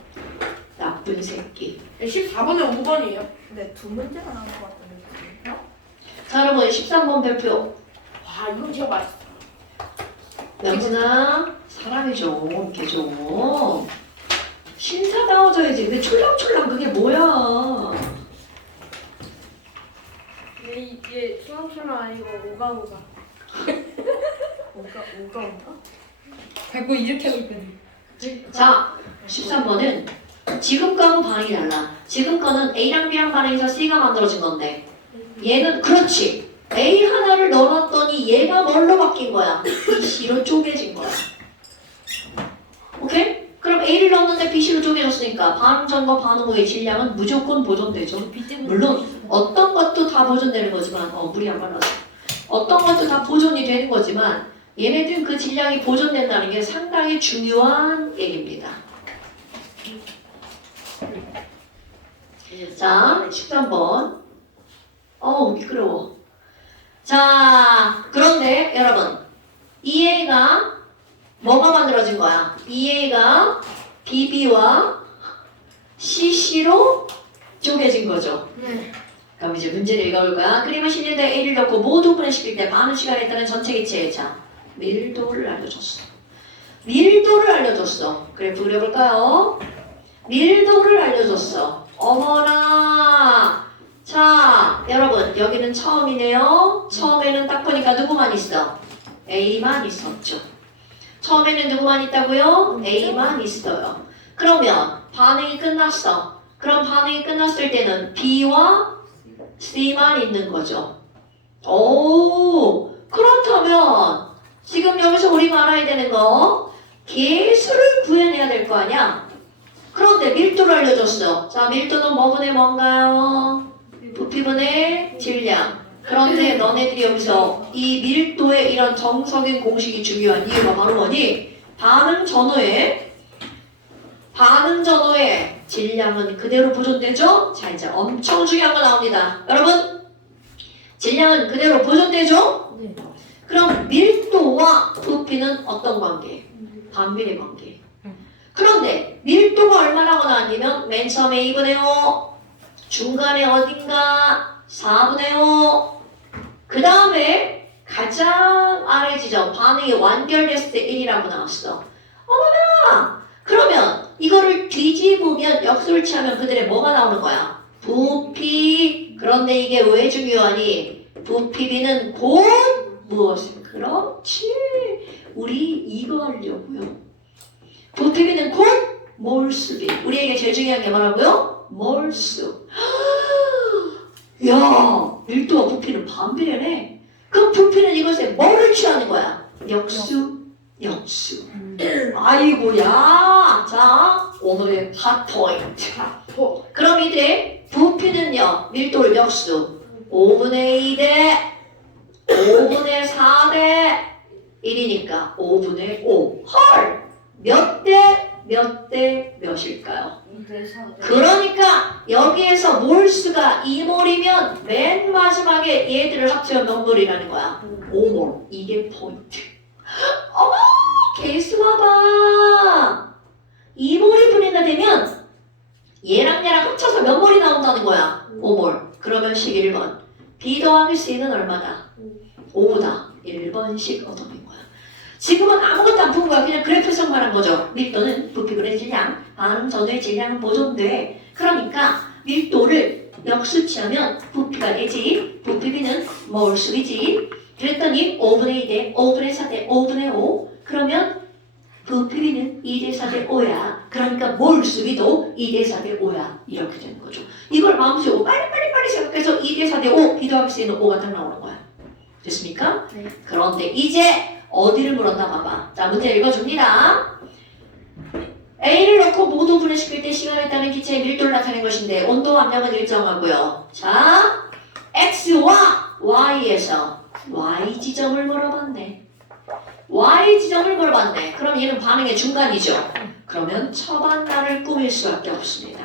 나쁜 새끼. 14번에 5번이에요. 근데 두 문제가 나온 것 같은데. 자, 여러분 13번 발표. 와, 이건 제가 맞았어. 명진아, 사람이 좀, 이렇게 좀. 신사다워져야지. 근데 촐랑촐랑 그게 뭐야? 근데 이게 수학처럼 아니고 오가오가. 오가오가. 갖고 이렇게 하고 있거든. 자, 13번은 지금 거하고 반응이 달라. 지금 거는 A랑 B랑 반응해서 C가 만들어진 건데 얘는 그렇지. A 하나를 넣어놨더니 얘가 뭘로 바뀐 거야? B, C로 쪼개진 거야. 오케이? 그럼 A를 넣었는데 B, C로 쪼개졌으니까 반응 전과 반응 후의 질량은 무조건 보존되죠. 비 때문에 물론 어떤 것도 다 보존되는 거지만 물이 안 말라서 어떤 것도 다 보존이 되는 거지만 얘네들은 그 질량이 보존된다는 게 상당히 중요한 얘기입니다. 자, 13번. 미끄러워. 자, 그런데 여러분, EA가 뭐가 만들어진 거야? EA가 BB와 CC로 쪼개진 거죠. 네. 그럼 이제 문제를 읽어볼 거야. 그림을 실린데 A를 넣고 모두 분해시킬 때 반응 시간에 따른 전체 기체의 자 밀도를 알려줬어. 밀도를 알려줬어. 그래프 그려볼까요? 밀도를 알려줬어. 어머나. 자, 여러분 여기는 처음이네요. 처음에는 딱 보니까 누구만 있어? A만 있었죠. 처음에는 누구만 있다고요? A만 있어요. 그러면 반응이 끝났어. 그럼 반응이 끝났을 때는 B와 C만 있는 거죠. 오, 그렇다면 지금 여기서 우리가 알아야 되는 거 개수를 구해내야 될 거 아니야? 그런데 밀도를 알려줬어. 자, 밀도는 뭐분의 뭔가요? 부피분의 질량. 그런데 너네들이 여기서 이 밀도의 이런 정석인 공식이 중요한 이유가 바로 뭐니? 반응 전후에 질량은 그대로 보존되죠? 자, 이제 엄청 중요한 거 나옵니다. 여러분, 질량은 그대로 보존되죠? 네. 그럼 밀도와 부피는 어떤 관계? 반비례 관계. 그런데 밀도가 얼마라고 나뉘면 맨 처음에 2분의 5, 중간에 어딘가 4분의 5, 그 다음에 가장 아래 지점 반응이 완결됐을 때 1이라고 나왔어. 어머나! 그러면 이거를 뒤집으면 역수를 취하면 그들의 뭐가 나오는 거야? 부피. 그런데 이게 왜 중요하니? 부피비는 곧 무엇을? 그렇지. 우리 이거 하려고요. 부피비는 곧 몰수비. 우리에게 제일 중요한 게 뭐라고요? 몰수. 야, 밀도와 부피는 반비례네. 그럼 부피는 이것에 뭐를 취하는 거야? 역수. 아이고야. 자, 오늘의 핫포인트. 그럼 이들의 부피는요, 밀도를 역수 5분의 2 대 5분의 4 대 1이니까 5분의 5. 헐! 몇 대 몇일까요? 그러니까 여기에서 몰수가 2몰이면 맨 마지막에 얘들을 합치면 몇 몰이라는 거야? 5몰. 이게 포인트. 어머! 개수가 봐. 2몰이 분해가 되면 얘랑 합쳐서 몇 몰이 나온다는 거야? 5몰. 그러면 식 1번. B 더하기 C는 얼마다? 5다. 1번씩 얻어낸 거야. 지금은 아무것도 안 푼 거야. 그냥 그래프성만 한 거죠. 밀도는 부피분의 질량, 반응 전후의 질량은 보존돼. 그러니까 밀도를 역수치하면 부피가 되지. 부피비는 몰수이지. 그랬더니 5분의 2 대 5분의 4 대 5분의 5. 그러면 부피비는 2 대 4 대 5야. 그러니까 몰수비도 2 대 4 대 5야. 이렇게 되는 거죠. 이걸 마음속으로 빨리 생각해서 2 대 4 대 5 B 더하기 C는 5가 딱 나오는 거야. 됐습니까? 네. 그런데 이제 어디를 물었나 봐봐. 자, 문제 읽어줍니다. A를 넣고 모두 분해시킬 때 시간에 따른 기체의 밀도를 나타낸 것인데 온도 압력은 일정하고요. 자, X와 Y에서 Y 지점을 물어봤네. Y 지점을 물어봤네. 그럼 얘는 반응의 중간이죠. 그러면 처반나를 꾸밀 수밖에 없습니다.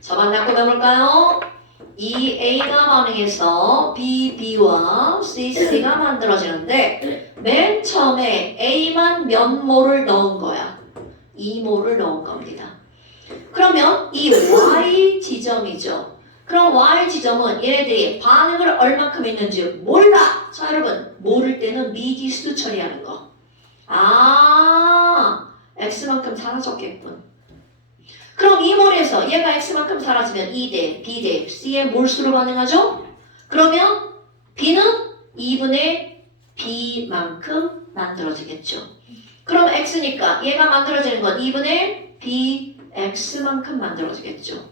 처반나 꾸며볼까요? 이 A가 반응해서 B, B와 C, C가 만들어지는데 맨 처음에 A만 몇 몰을 넣은 거야? 2몰을 넣은 겁니다. 그러면 이 Y 지점이죠. 그럼 Y 지점은 얘네들이 반응을 얼마큼 했는지 몰라. 자, 여러분 모를 때는 미지수 처리하는 거. 아, X만큼 사라졌겠군. 그럼 이 몰에서 얘가 X만큼 사라지면 2대 B 대 C의 몰수로 반응하죠? 그러면 B는 2분의 B만큼 만들어지겠죠. 그럼 X니까 얘가 만들어지는 건 2분의 BX만큼 만들어지겠죠.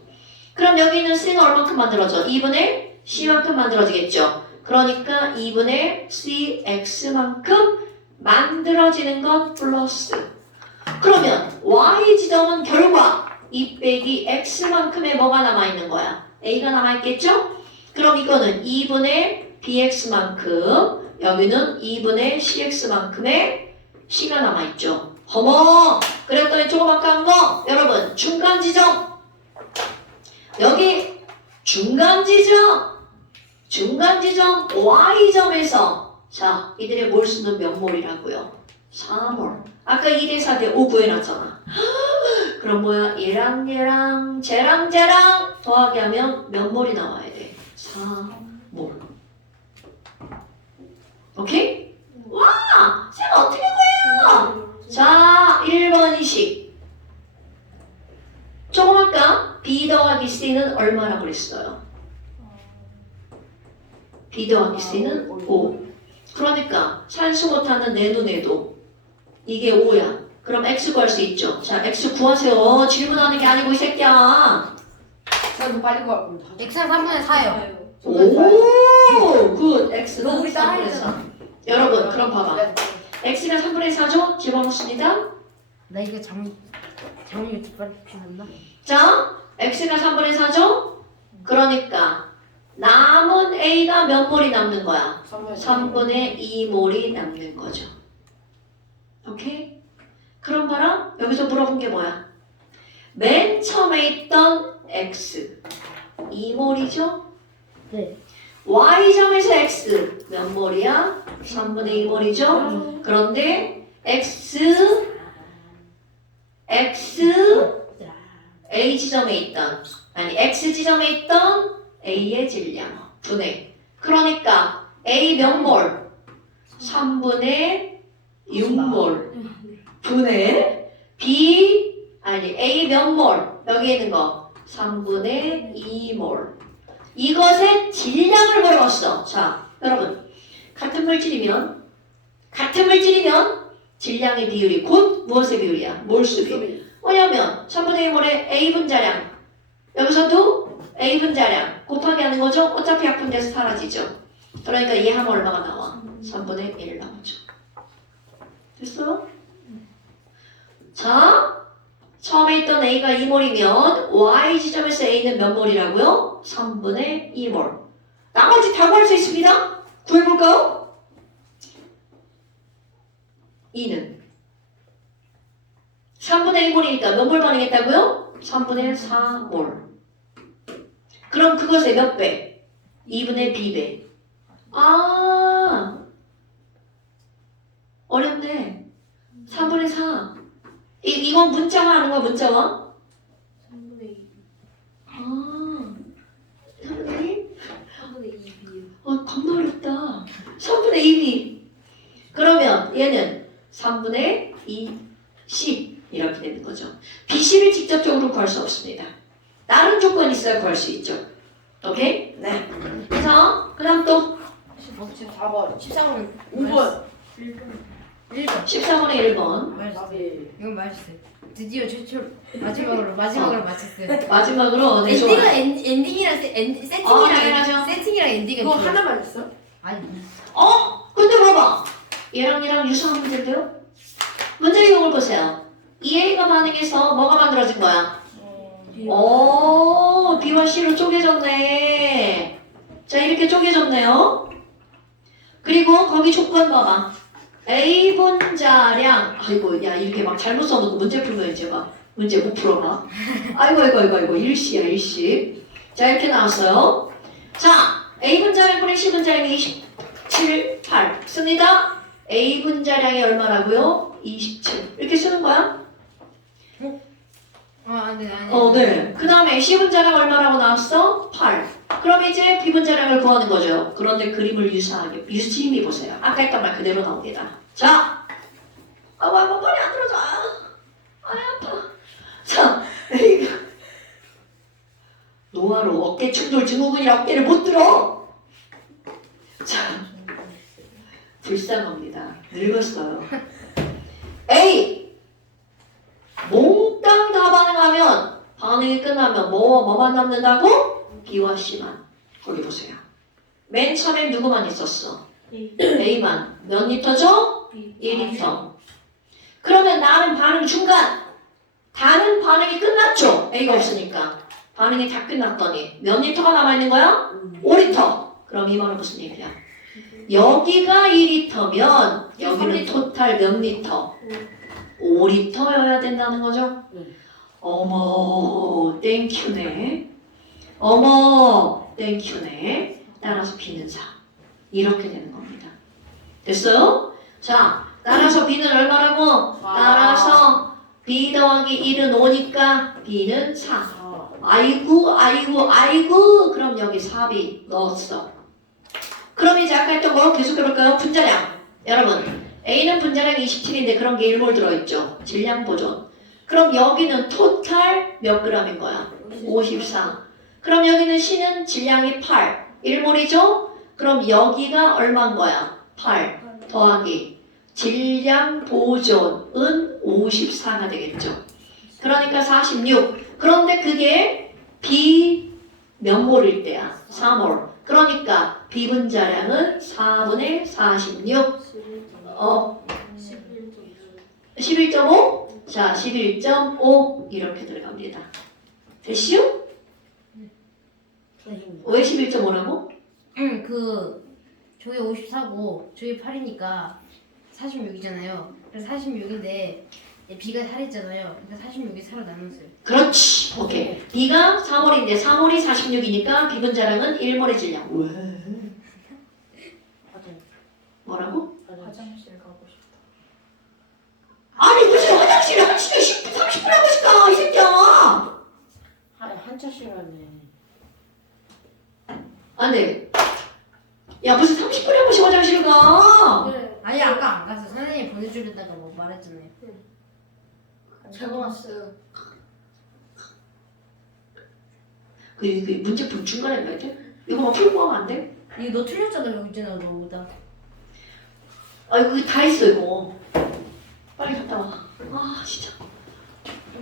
그럼 여기 있는 C는 얼만큼 만들어져? 2분의 C만큼 만들어지겠죠. 그러니까 2분의 CX만큼 만들어지는 건 플러스. 그러면 Y 지점은 결과 2 빼기 X만큼의 뭐가 남아있는 거야? A가 남아있겠죠? 그럼 이거는 2분의 BX만큼, 여기는 2분의 CX만큼의 C가 남아있죠. 어머! 그랬더니 조그맣게 거, 여러분, 중간 지점! 여기 중간 지점 Y점에서 자, 이들의 몰수는 몇 몰이라고요? 4몰. 아까 2대 4대 5 구해놨잖아. 그럼 뭐야? 얘랑 쟤랑 더하기 하면 몇 몰이 나와야 돼? 4몰. 오케이? 와! 쌤 어떻게 구해요? 자, 1번식. 조금 아까 B 더하기 C는 얼마라고 그랬어요? B 더하기 C는 5. 그러니까 산수 못하는 내 눈에도 이게 5야. 그럼 X 구할 수 있죠. 자, X 구하세요. 질문하는 게 아니고 이 새끼야. 저는 빨리 구할 겁니다. X는 3분의 4예요. 오, 굿. X는 너 우리 3분의 따라했잖아. 4. 여러분, 그럼 봐봐. X가 3분의 4죠? 집어넣습니다. 나 이거 장미 뒷발 피웠나? 자, X가 3분의 4죠? 그러니까 남은 A가 몇 몰이 남는 거야? 3분의 2몰이 남는 거죠. 오케이? 그럼 봐라. 여기서 물어본 게 뭐야? 맨 처음에 있던 X 2몰이죠? 네. Y점에서 X 몇 몰이야? 3분의 2몰이죠? 그런데 X A 지점에 있던 X 지점에 있던 A의 질량 분해. 그러니까 A 몇 몰? 3분의 6몰 분해 A 몇 몰? 여기 있는 거 3분의 2몰. 이것의 질량을 물어봤어. 자, 여러분 같은 물질이면 질량의 비율이 곧 무엇의 비율이야? 몰수 비율. 뭐냐면 3분의 1몰의 A 분자량, 여기서도 A 분자량 곱하기 하는 거죠? 어차피 약분돼서 사라지죠. 그러니까 얘 하면 얼마가 나와? 3분의 1 나오죠. 됐어요? 자, 처음에 있던 A가 2몰이면 Y 지점에서 A는 몇 몰이라고요? 3분의 2몰. 나머지 다 구할 수 있습니다. 구해볼까요? 2는 3분의 1몰이니까 몇 몰 반응했다고요? 3분의 4몰. 그럼 그것의 몇 배? 2분의 B배. 아, 어렵네. 3분의 4. 이건 문자화 하는 거야, 문자화? 3분의 2. 아, 3분의 1? 3분의 2B. 겁나 어렵다. 3분의 2B. 그러면 얘는 3분의 2C. 이렇게 되는 거죠. B10을 직접적으로 구할 수 없습니다. 다른 조건이 있어야 구할 수 있죠. 오케이? 네. 자, 그 다음 또 14번 13번 5번 1번 14번에 1번. 나비 이건 맞았어요. 드디어 최초 마지막으로 맞췄어요. 마지막으로 네, 좋아. 엔딩이랑 당연하죠. 세팅이랑 엔딩은 그거 좋아요. 하나만 있어? 아니 근데 봐봐. 얘랑 유사한 문제인데요? 문제 내용을 보세요. EA가 반응해서 뭐가 만들어진 거야? B와 C로 쪼개졌네. 자, 이렇게 쪼개졌네요. 그리고 거기 조건 봐봐. A 분자량. 아이고, 야, 이렇게 막 잘못 써놓고 문제 풀면 이제 막 문제 못 풀어봐. 아이고, 일시야, 일시. 자, 이렇게 나왔어요. 자, A 분자량분의 C 분자량이 27, 8. 씁니다. A 분자량이 얼마라고요? 27. 이렇게 쓰는 거야? 네. 네. 그 다음에 C 분자량 얼마라고 나왔어? 8. 그럼 이제 B 분자량을 구하는 거죠. 그런데 그림을 유심히 보세요. 아까 했던 말 그대로 나옵니다. 자, 한번 머리 안 들어져. 아파. 자, A가 노화로 어깨 충돌 증후군이라 어깨를 못 들어. 자, 불쌍합니다. 늙었어요. A 몽땅 다 반응하면 반응이 끝나면 뭐만 남는다고? B와 C만. 거기 보세요. 맨 처음엔 누구만 있었어? A만. 몇 리터죠? 1리터. 그러면 나는 반응 중간. 다는 반응이 끝났죠? A가 없으니까. 반응이 다 끝났더니 몇 리터가 남아있는 거야? 5리터. 그럼 이 말은 무슨 얘기야? 여기가 2리터면 여기는 토탈 몇 리터? 5리터여야 된다는 거죠? 어머, 땡큐네. 어머, 땡큐네. 따라서 B는 4. 이렇게 되는 겁니다. 됐어요? 자, 따라서 B는 얼마라고? 따라서 B 더하기 1은 5니까 B는 4. 아이고. 그럼 여기 4B 넣었어. 그럼 이제 아까 했던 거 계속 해볼까요? 분자량. 여러분, A는 분자량 27인데 그런 게 1몰 들어있죠. 질량 보존. 그럼 여기는 토탈 몇 g인 거야? 54. 그럼 여기는 C는 질량이 8. 1몰이죠? 그럼 여기가 얼마인 거야? 8 더하기 질량 보존은 54가 되겠죠. 그러니까 46. 그런데 그게 B 몇 몰일 때야? 4몰. 그러니까 비분자량은 4분의 46. 11.5? 자, 11.5 이렇게 들어갑니다. 됐시요? 왜 11.5라고? 저게 54고 저게 8이니까 46이잖아요. 그래서 46인데 B가 8이잖아요. 그러니까 46이 4로 나눴어요. 그렇지. 오케이. B가 4몰인데 4몰이 46이니까 비분자량은 1몰의 질량. 왜? 뭐라고? 화장실 가고 싶다. 아니 무슨 화장실에 1시간 30분 하고 싶다 이 새끼야. 한차 시간에. 안돼. 야 무슨 30분에 한 번씩 화장실 가. 네. 아니 아까 안 갔어. 선생님이 보내주려다가 뭐 말했잖아요. 제가 왔어요. 그 문제품 중간에 가야 돼? 이거만 풀고 하면 안 돼? 이거 너 틀렸잖아 여기 있잖아 너보다. 아이고 이거 다 있어 이거. 빨리 갔다 와. 아 진짜.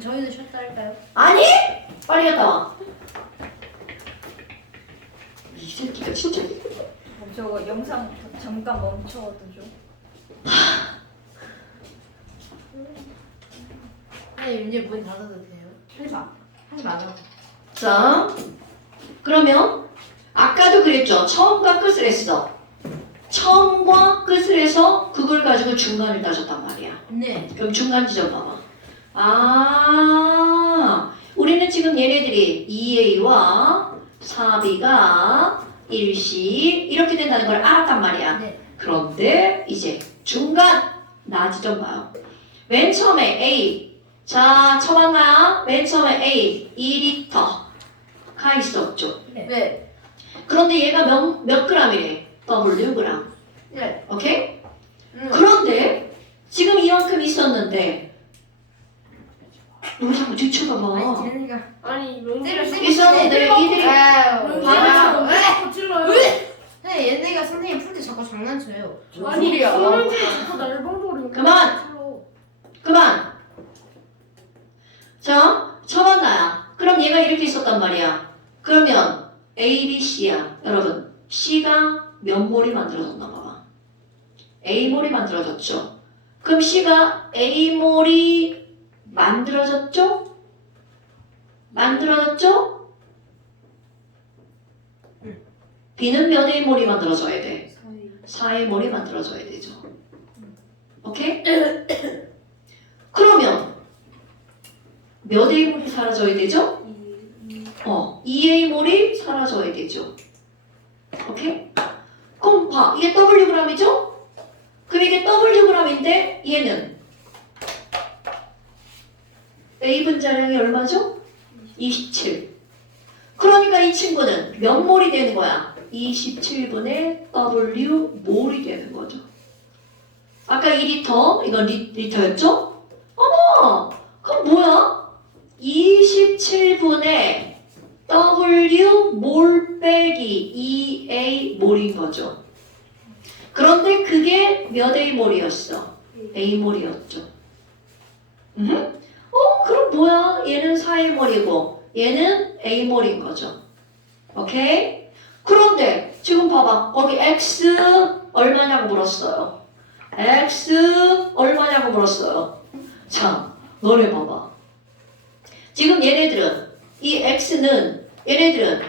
저희는 쉬었다 할까요? 아니! 빨리 갔다 와. 이 새끼가 진짜. 저거 영상 잠깐 멈춰둬줘. 아니 이제 문 닫아도 돼요? 하지 마. 자, 그러면 아까도 그랬죠. 처음과 끝을 했어. 처음과 끝을 해서 그걸 가지고 중간을 따졌단 말이야. 네. 그럼 중간 지점 봐봐. 아, 우리는 지금 얘네들이 2A와 4B가 일시 이렇게 된다는 걸 알았단 말이야. 네. 그런데 이제 중간 나 지점 봐요. 맨 처음에 A. 자, 쳐봤나요? 맨 처음에 A 2리터가 있었죠. 네. 그런데 얘가 몇 g이래? Wg. 네. 오케이? 그런데 지금 이만큼 있었는데 너 자꾸 뒤쳐봐봐. 아니 쟤네가 아니 명수 있었는데 이들이 봐봐. 찔러요. 네 얘네가 선생님 풀 때 자꾸 장난쳐요. 아니 수능지 자꾸 날방도를 그만! 그만! 자, 쳐봤나요? 그럼 얘가 이렇게 있었단 말이야. 그러면 A, B, C야. 여러분, C가 몇 몰이 만들어졌나 봐봐. A 몰이 만들어졌죠. 그럼 C가 A 몰이 만들어졌죠? 만들어졌죠? B는 몇 A 몰이 만들어져야 돼? 4A 몰이 만들어져야 되죠. 오케이? 그러면 몇 A 몰이 사라져야 되죠? 2A 몰이 사라져야 되죠. 오케이? 그럼 봐. 이게 Wg이죠? 그럼 이게 Wg인데 얘는 A 분자량이 얼마죠? 27. 그러니까 이 친구는 몇 몰이 되는 거야? 27분의 W 몰이 되는 거죠. 아까 2리터, 이건 리터였죠? 어머! 그럼 뭐야? 27분의 W 몰 빼기 2A 몰인 거죠. 그런데 그게 몇 A 몰이었어? A 몰이었죠. 그럼 뭐야? 얘는 4A 몰이고 얘는 A 몰인 거죠. 오케이? 그런데 지금 봐봐. 거기 X 얼마냐고 물었어요. X 얼마냐고 물었어요. 자, 너네 봐봐. 지금 얘네들은 이 X는 얘네들은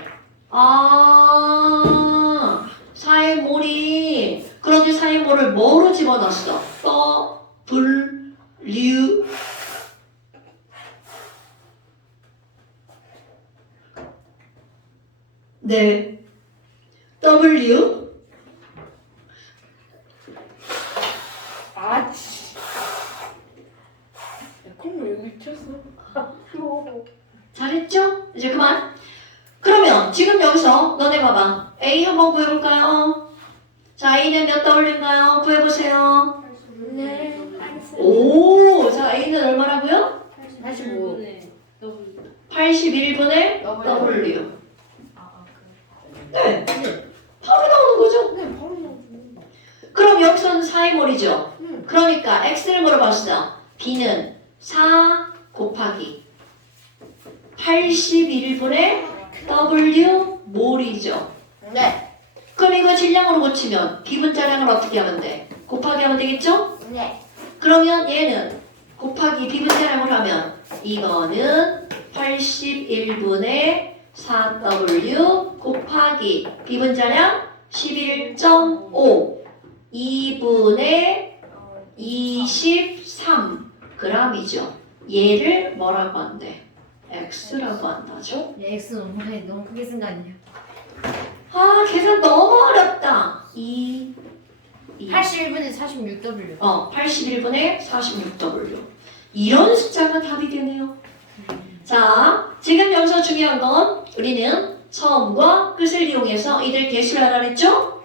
4의 몰이 그런데 4의 몰을 뭐로 집어넣었어? W 네 W 콩물 여기 튀었어. 잘했죠? 이제 그만. 그러면 지금 여기서 너네 봐봐. A 한번 구해볼까요? 자, A는 몇 W인가요? 구해보세요. 네. 오, 자, A는 얼마라고요? 85. 81분의 W. 아, 네, 바로 나오는 거죠. 네, 바로 나오죠. 그럼 여기서는 4의 몰이죠. 응. 그러니까 X를 물어봤어. B는 4 곱하기 81분의 W 몰이죠. 네. 그럼 이거 질량으로 고치면 비분자량을 어떻게 하면 돼? 곱하기 하면 되겠죠? 네. 그러면 얘는 곱하기 비분자량을 하면 이거는 81분의 4W 곱하기 비분자량 11.5 2분의 23g이죠. 얘를 뭐라고 한대? X라고 한다죠. 네, X 너무 크게 쓴 거 아니에요? 아, 계산 너무 어렵다. 81분에 46W. 81분의 46W. 이런 숫자가 답이 되네요. 자, 지금 여기서 중요한 건 우리는 처음과 끝을 이용해서 이들 개수를 알아냈죠?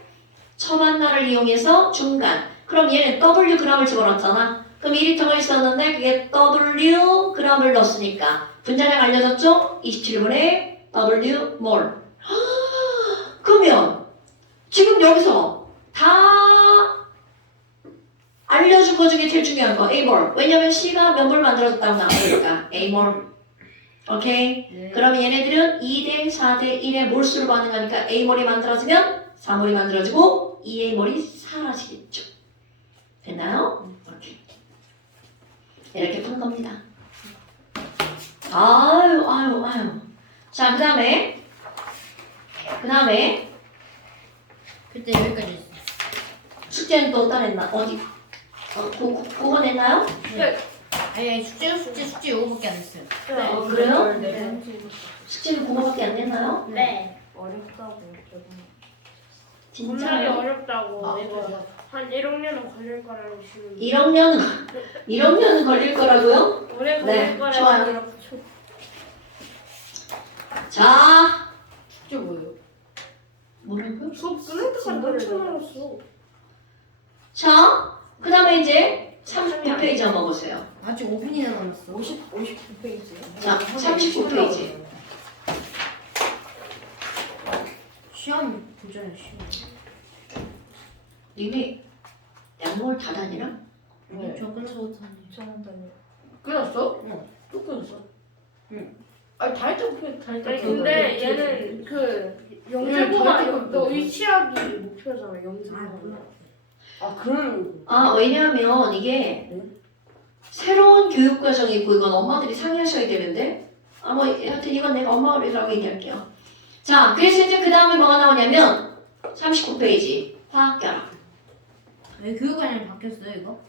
처음 하나를 이용해서 중간. 그럼 얘는 W g을 집어넣었잖아. 그럼 2리터가 있었는데 그게 W g을 넣었으니까 분자량 알려졌죠? 27분의 W 몰. 그러면 지금 여기서 다 알려준 것 중에 제일 중요한 거 A몰. 왜냐면 C가 몇 몰 만들어졌다고 나오니까 A몰. 오케이? 네. 그러면 얘네들은 2대 4대 1의 몰수로 반응하니까 A몰이 만들어지면 4몰이 만들어지고 2A몰이 사라지겠죠. 됐나요? 오케이. 이렇게 푼 겁니다. 아유. 자, 그 다음에 그때 여기까지 했어. 숙제는 또 어디다 냈나? 어디? 그거 냈나요? 아니 숙제 요거밖에 안 했어요. 그래요? 네. 숙제는 그거밖에 안 냈나요? 네. 어렵다고 조금. 분명히 진짜요? 어렵다고. 아, 이거 그래요? 한 1학년은 걸릴 거라고 지금. 1학년은 걸릴 거라고요? 오래 네, 걸릴 거라고 좋아요. 이렇게. 자, 숙제 뭐예요? 뭐라고요? 수업 끊을 때까지 엄청 많았어. 자, 그 다음에 이제 39페이지 한번 보세요. 아직 5분이나 남았어. 59페이지. 자, 39페이지. 시험 보잖아요, 시험. 니네 양몰 다 다니나? 네. 저 끝나서 못하네. 저는 다녀요. 끝났어? 응. 또 끝났어? 응. 아니 다 했던 아니 근데 얘는 그 영재고가 너 위치하기 목표잖아. 영재고. 아 그럼 아, 왜냐하면 이게 새로운 교육 과정이 있고 이건 엄마들이 상의하셔야 되는데 뭐 하여튼 이건 내가 엄마라고 얘기할게요. 자, 그래서 이제 그 다음에 뭐가 나오냐면 39페이지 화학결합. 왜 교육과정이 바뀌었어요, 이거?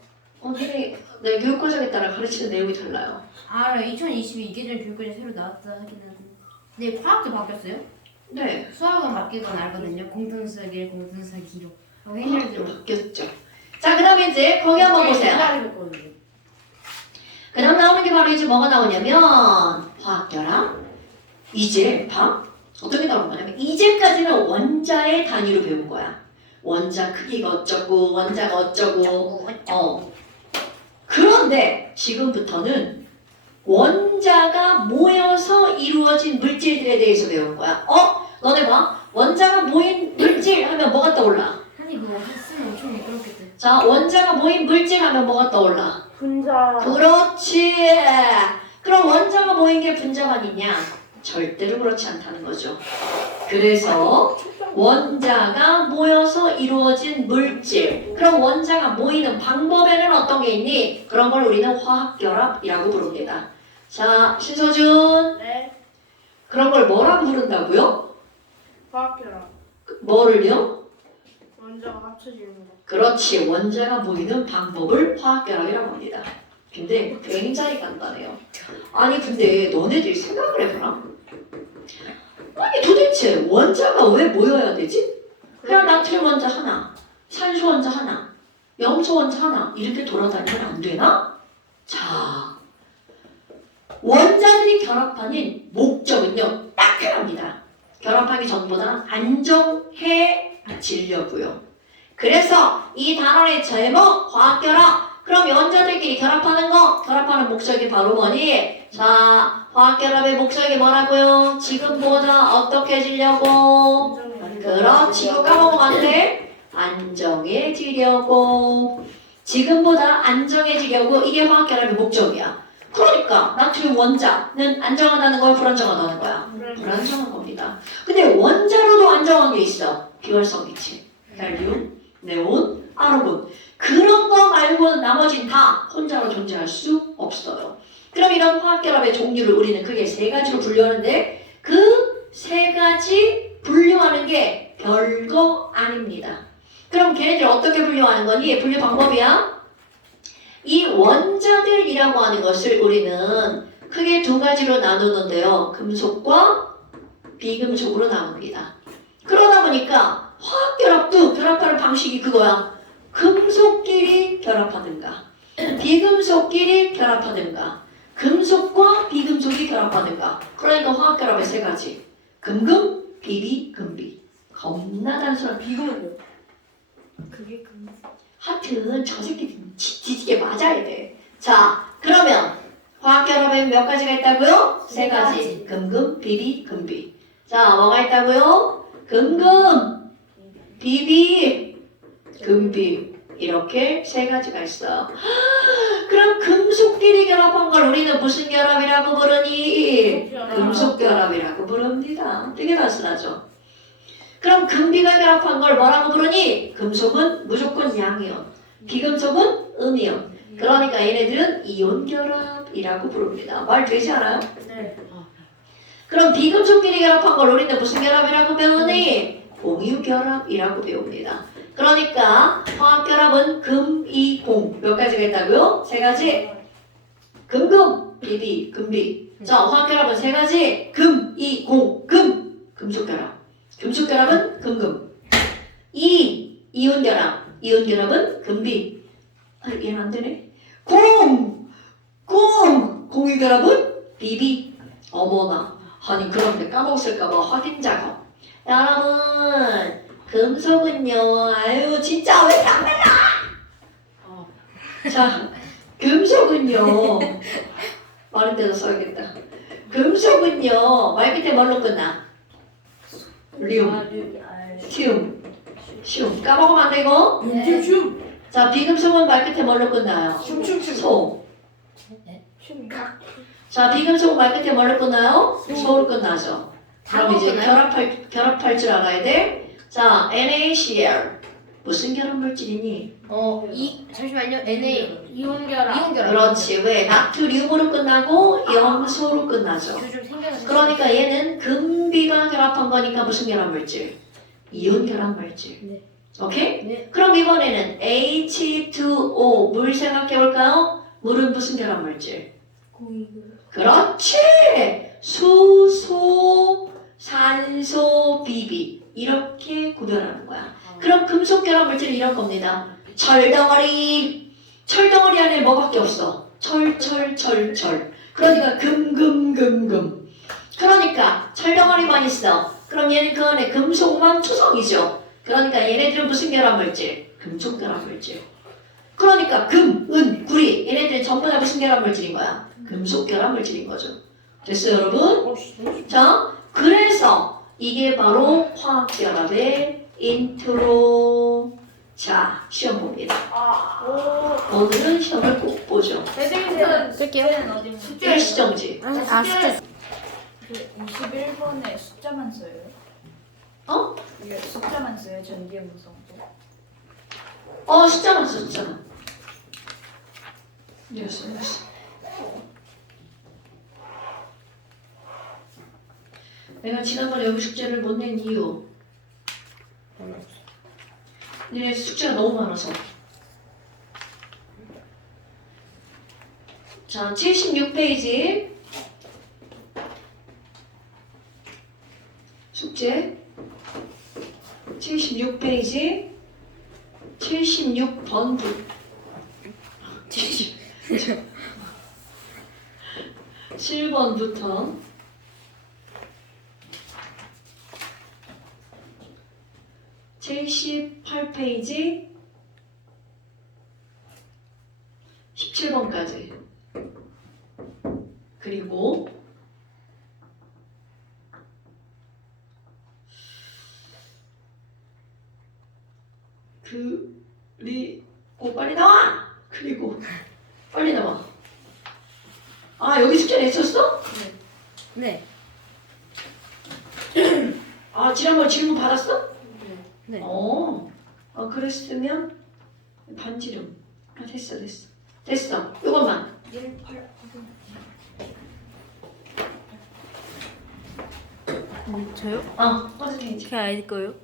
네, 교육 과정에 따라 가르치는 내용이 달라요. 아, 2022 이계절 교육과정이 새로 나왔다 하긴 하는데. 근데 화학도 바뀌었어요? 네, 수학은 바뀌건 알거든요. 공통수학 1, 공통수학 2로. 화학도 횡렬들로. 바뀌었죠. 자, 그 다음에 이제 거기 한번 보세요. 기다리거든요. 그 다음 나오는 게 바로 이제 뭐가 나오냐면 화학결합. 이제 봐. 어떤 게 나오는 거냐면 이제까지는 원자의 단위로 배운 거야. 원자 크기가 어쩌고 원자가 어쩌고 그런데 지금부터는 원자가 모여서 이루어진 물질들에 대해서 배운 거야. 너네 봐. 원자가 모인 물질 하면 뭐가 떠올라? 아니, 그거 했으면 엄청 미끄럽겠다. 자, 원자가 모인 물질 하면 뭐가 떠올라? 분자. 그렇지. 그럼 원자가 모인 게 분자만 있냐? 절대로 그렇지 않다는 거죠. 그래서 원자가 모여서 이루어진 물질. 그럼 원자가 모이는 방법에는 어떤 게 있니? 그런 걸 우리는 화학결합이라고 부릅니다. 자, 신서준. 네. 그런 걸 뭐라고 부른다고요? 화학결합. 뭐를요? 원자가 합쳐지는 거. 그렇지. 원자가 모이는 방법을 화학결합이라고 합니다. 근데 굉장히 간단해요. 아니 근데 너네들이 생각을 해봐라. 아니 도대체 원자가 왜 모여야 되지? 그냥 나트륨 원자 하나, 산소 원자 하나, 염소 원자 하나 이렇게 돌아다니면 안 되나? 자, 원자들이 결합하는 목적은요, 딱 하나입니다. 결합하기 전보다 안정해지려고요. 그래서 이 단원의 제목 화학결합. 그럼 원자들끼리 결합하는 거, 결합하는 목적이 바로 뭐니? 자, 화학결합의 목적이 뭐라고요? 지금보다 어떻게 지려고? 그렇지, 이거 까먹으면 안 돼. 안정해지려고. 지금보다 안정해지려고. 이게 화학결합의 목적이야. 그러니까 나트륨 원자는 안정하다는 거야, 불안정하다는 거야? 불안정한 겁니다. 근데 원자로도 안정한 게 있어. 비활성 기체, 헬륨, 네온, 아르곤. 그런 거 말고는 나머진 다 혼자로 존재할 수 없어요. 그럼 이런 화학결합의 종류를 우리는 크게 세 가지로 분류하는데 그 세 가지 분류하는 게 별거 아닙니다. 그럼 걔네들 어떻게 분류하는 거니? 분류 방법이야. 이 원자들이라고 하는 것을 우리는 크게 두 가지로 나누는데요. 금속과 비금속으로 나눕니다. 그러다 보니까 화학결합도 결합하는 방식이 그거야. 금속끼리 결합하든가 비금속끼리 결합하든가 금속과 비금속이 결합하든가. 그러니까 화학결합의 세 가지. 금금, 비비, 금비. 겁나 단순한 비금은요? 그게 그 하여튼 저 새끼 뒤지게 맞아야 돼. 자, 그러면 화학결합에 몇 가지가 있다고요? 세 가지. 금금, 비비, 금비. 자, 뭐가 있다고요? 금금, 비비, 금비. 이렇게 세 가지가 있어. 그럼 금속끼리 결합한 걸 우리는 무슨 결합이라고 부르니? 금속결합이라고 부릅니다. 되게 단순하죠? 그럼 금비가 결합한 걸 뭐라고 부르니? 금속은 무조건 양이온, 비금속은 음이온. 그러니까 얘네들은 이온결합이라고 부릅니다. 말 되지 않아요? 네. 그럼 비금속끼리 결합한 걸 우리는 무슨 결합이라고 배우니? 공유결합이라고 배웁니다. 그러니까 화학결합은 금, 이, 공. 몇 가지가 있다고요? 세 가지. 금금, 비비, 금비. 자, 화학결합은 세 가지. 금, 이, 공, 금. 금속결합. 금속결합은 금금. 이온결합. 이온결합은 금비. 아, 얘는 안 되네. 공! 공유결합은 비비. 어머나. 아니, 그런데 까먹었을까봐 확인 작업. 여러분, 금속은요, 아유, 진짜 왜 이렇게 안 말라? 자, 금속은요, 마른 데다 써야겠다. 금속은요, 말 밑에 뭘로 끝나? 리움, 시움. 까먹으면 안 되고. 춤춤 자, 비금속은 말 끝에 뭘로 끝나요? 춤춤춤 소. 자, 비금속은 말 끝에 뭘로 끝나요? 소로 끝나죠. 그럼 이제 결합할 줄 알아야 돼. 자, NaCl. 무슨 결합 물질이니? 잠시만요. NA 이온결합. 이온결합. 그렇지. 왜? 나트륨으로 끝나고 염소로 끝나죠. 좀 생겨서. 그러니까 얘는 금비가 결합한 거니까 무슨 결합 물질? 이온 결합 물질. 네. 오케이? 네. 그럼 이번에는 H2O 물 생각해 볼까요? 물은 무슨 결합 물질? 그렇지. 수소, 산소, 비비. 이렇게 구별하는 거야. 그럼 금속 결합 물질은 이런 겁니다. 철덩어리. 철덩어리 안에 뭐밖에 없어? 철. 그러니까 금. 그러니까 철덩어리만 있어. 그럼 얘는 그 안에 금속만 투성이죠. 그러니까 얘네들은 무슨 결합 물질? 금속 결합 물질. 그러니까 금, 은, 구리. 얘네들은 전부 다 무슨 결합 물질인 거야? 금속 결합 물질인 거죠. 됐어요, 여러분? 자, 그래서 이게 바로 화학결합의 인트로. 자, 시험 봅니다. 오늘은 시험을 꼭 보죠. 선생님은 쓸게요. 어디입니까? 일시정지. 숫자. 그 21번에 숫자만 써요? 어? 이게 숫자만 써요? 전기의 무성도? 숫자만 써, 숫자만. 됐어. 내가 지난번에 여기 숙제를 못 낸 이유. 니네 숙제가 너무 많아서. 자, 76페이지. 숙제. 76페이지. 76번부. 7번부터 78페이지 17번까지 그리고 그리고 빨리 나와! 그리고 빨리 나와. 아 여기 숙제 냈었어? 네. 아 지난번 질문 받았어? 네. 그랬으면 반지름. 아 됐어. 이것만. 18. 저요? 선생님. 제 아이디 거요?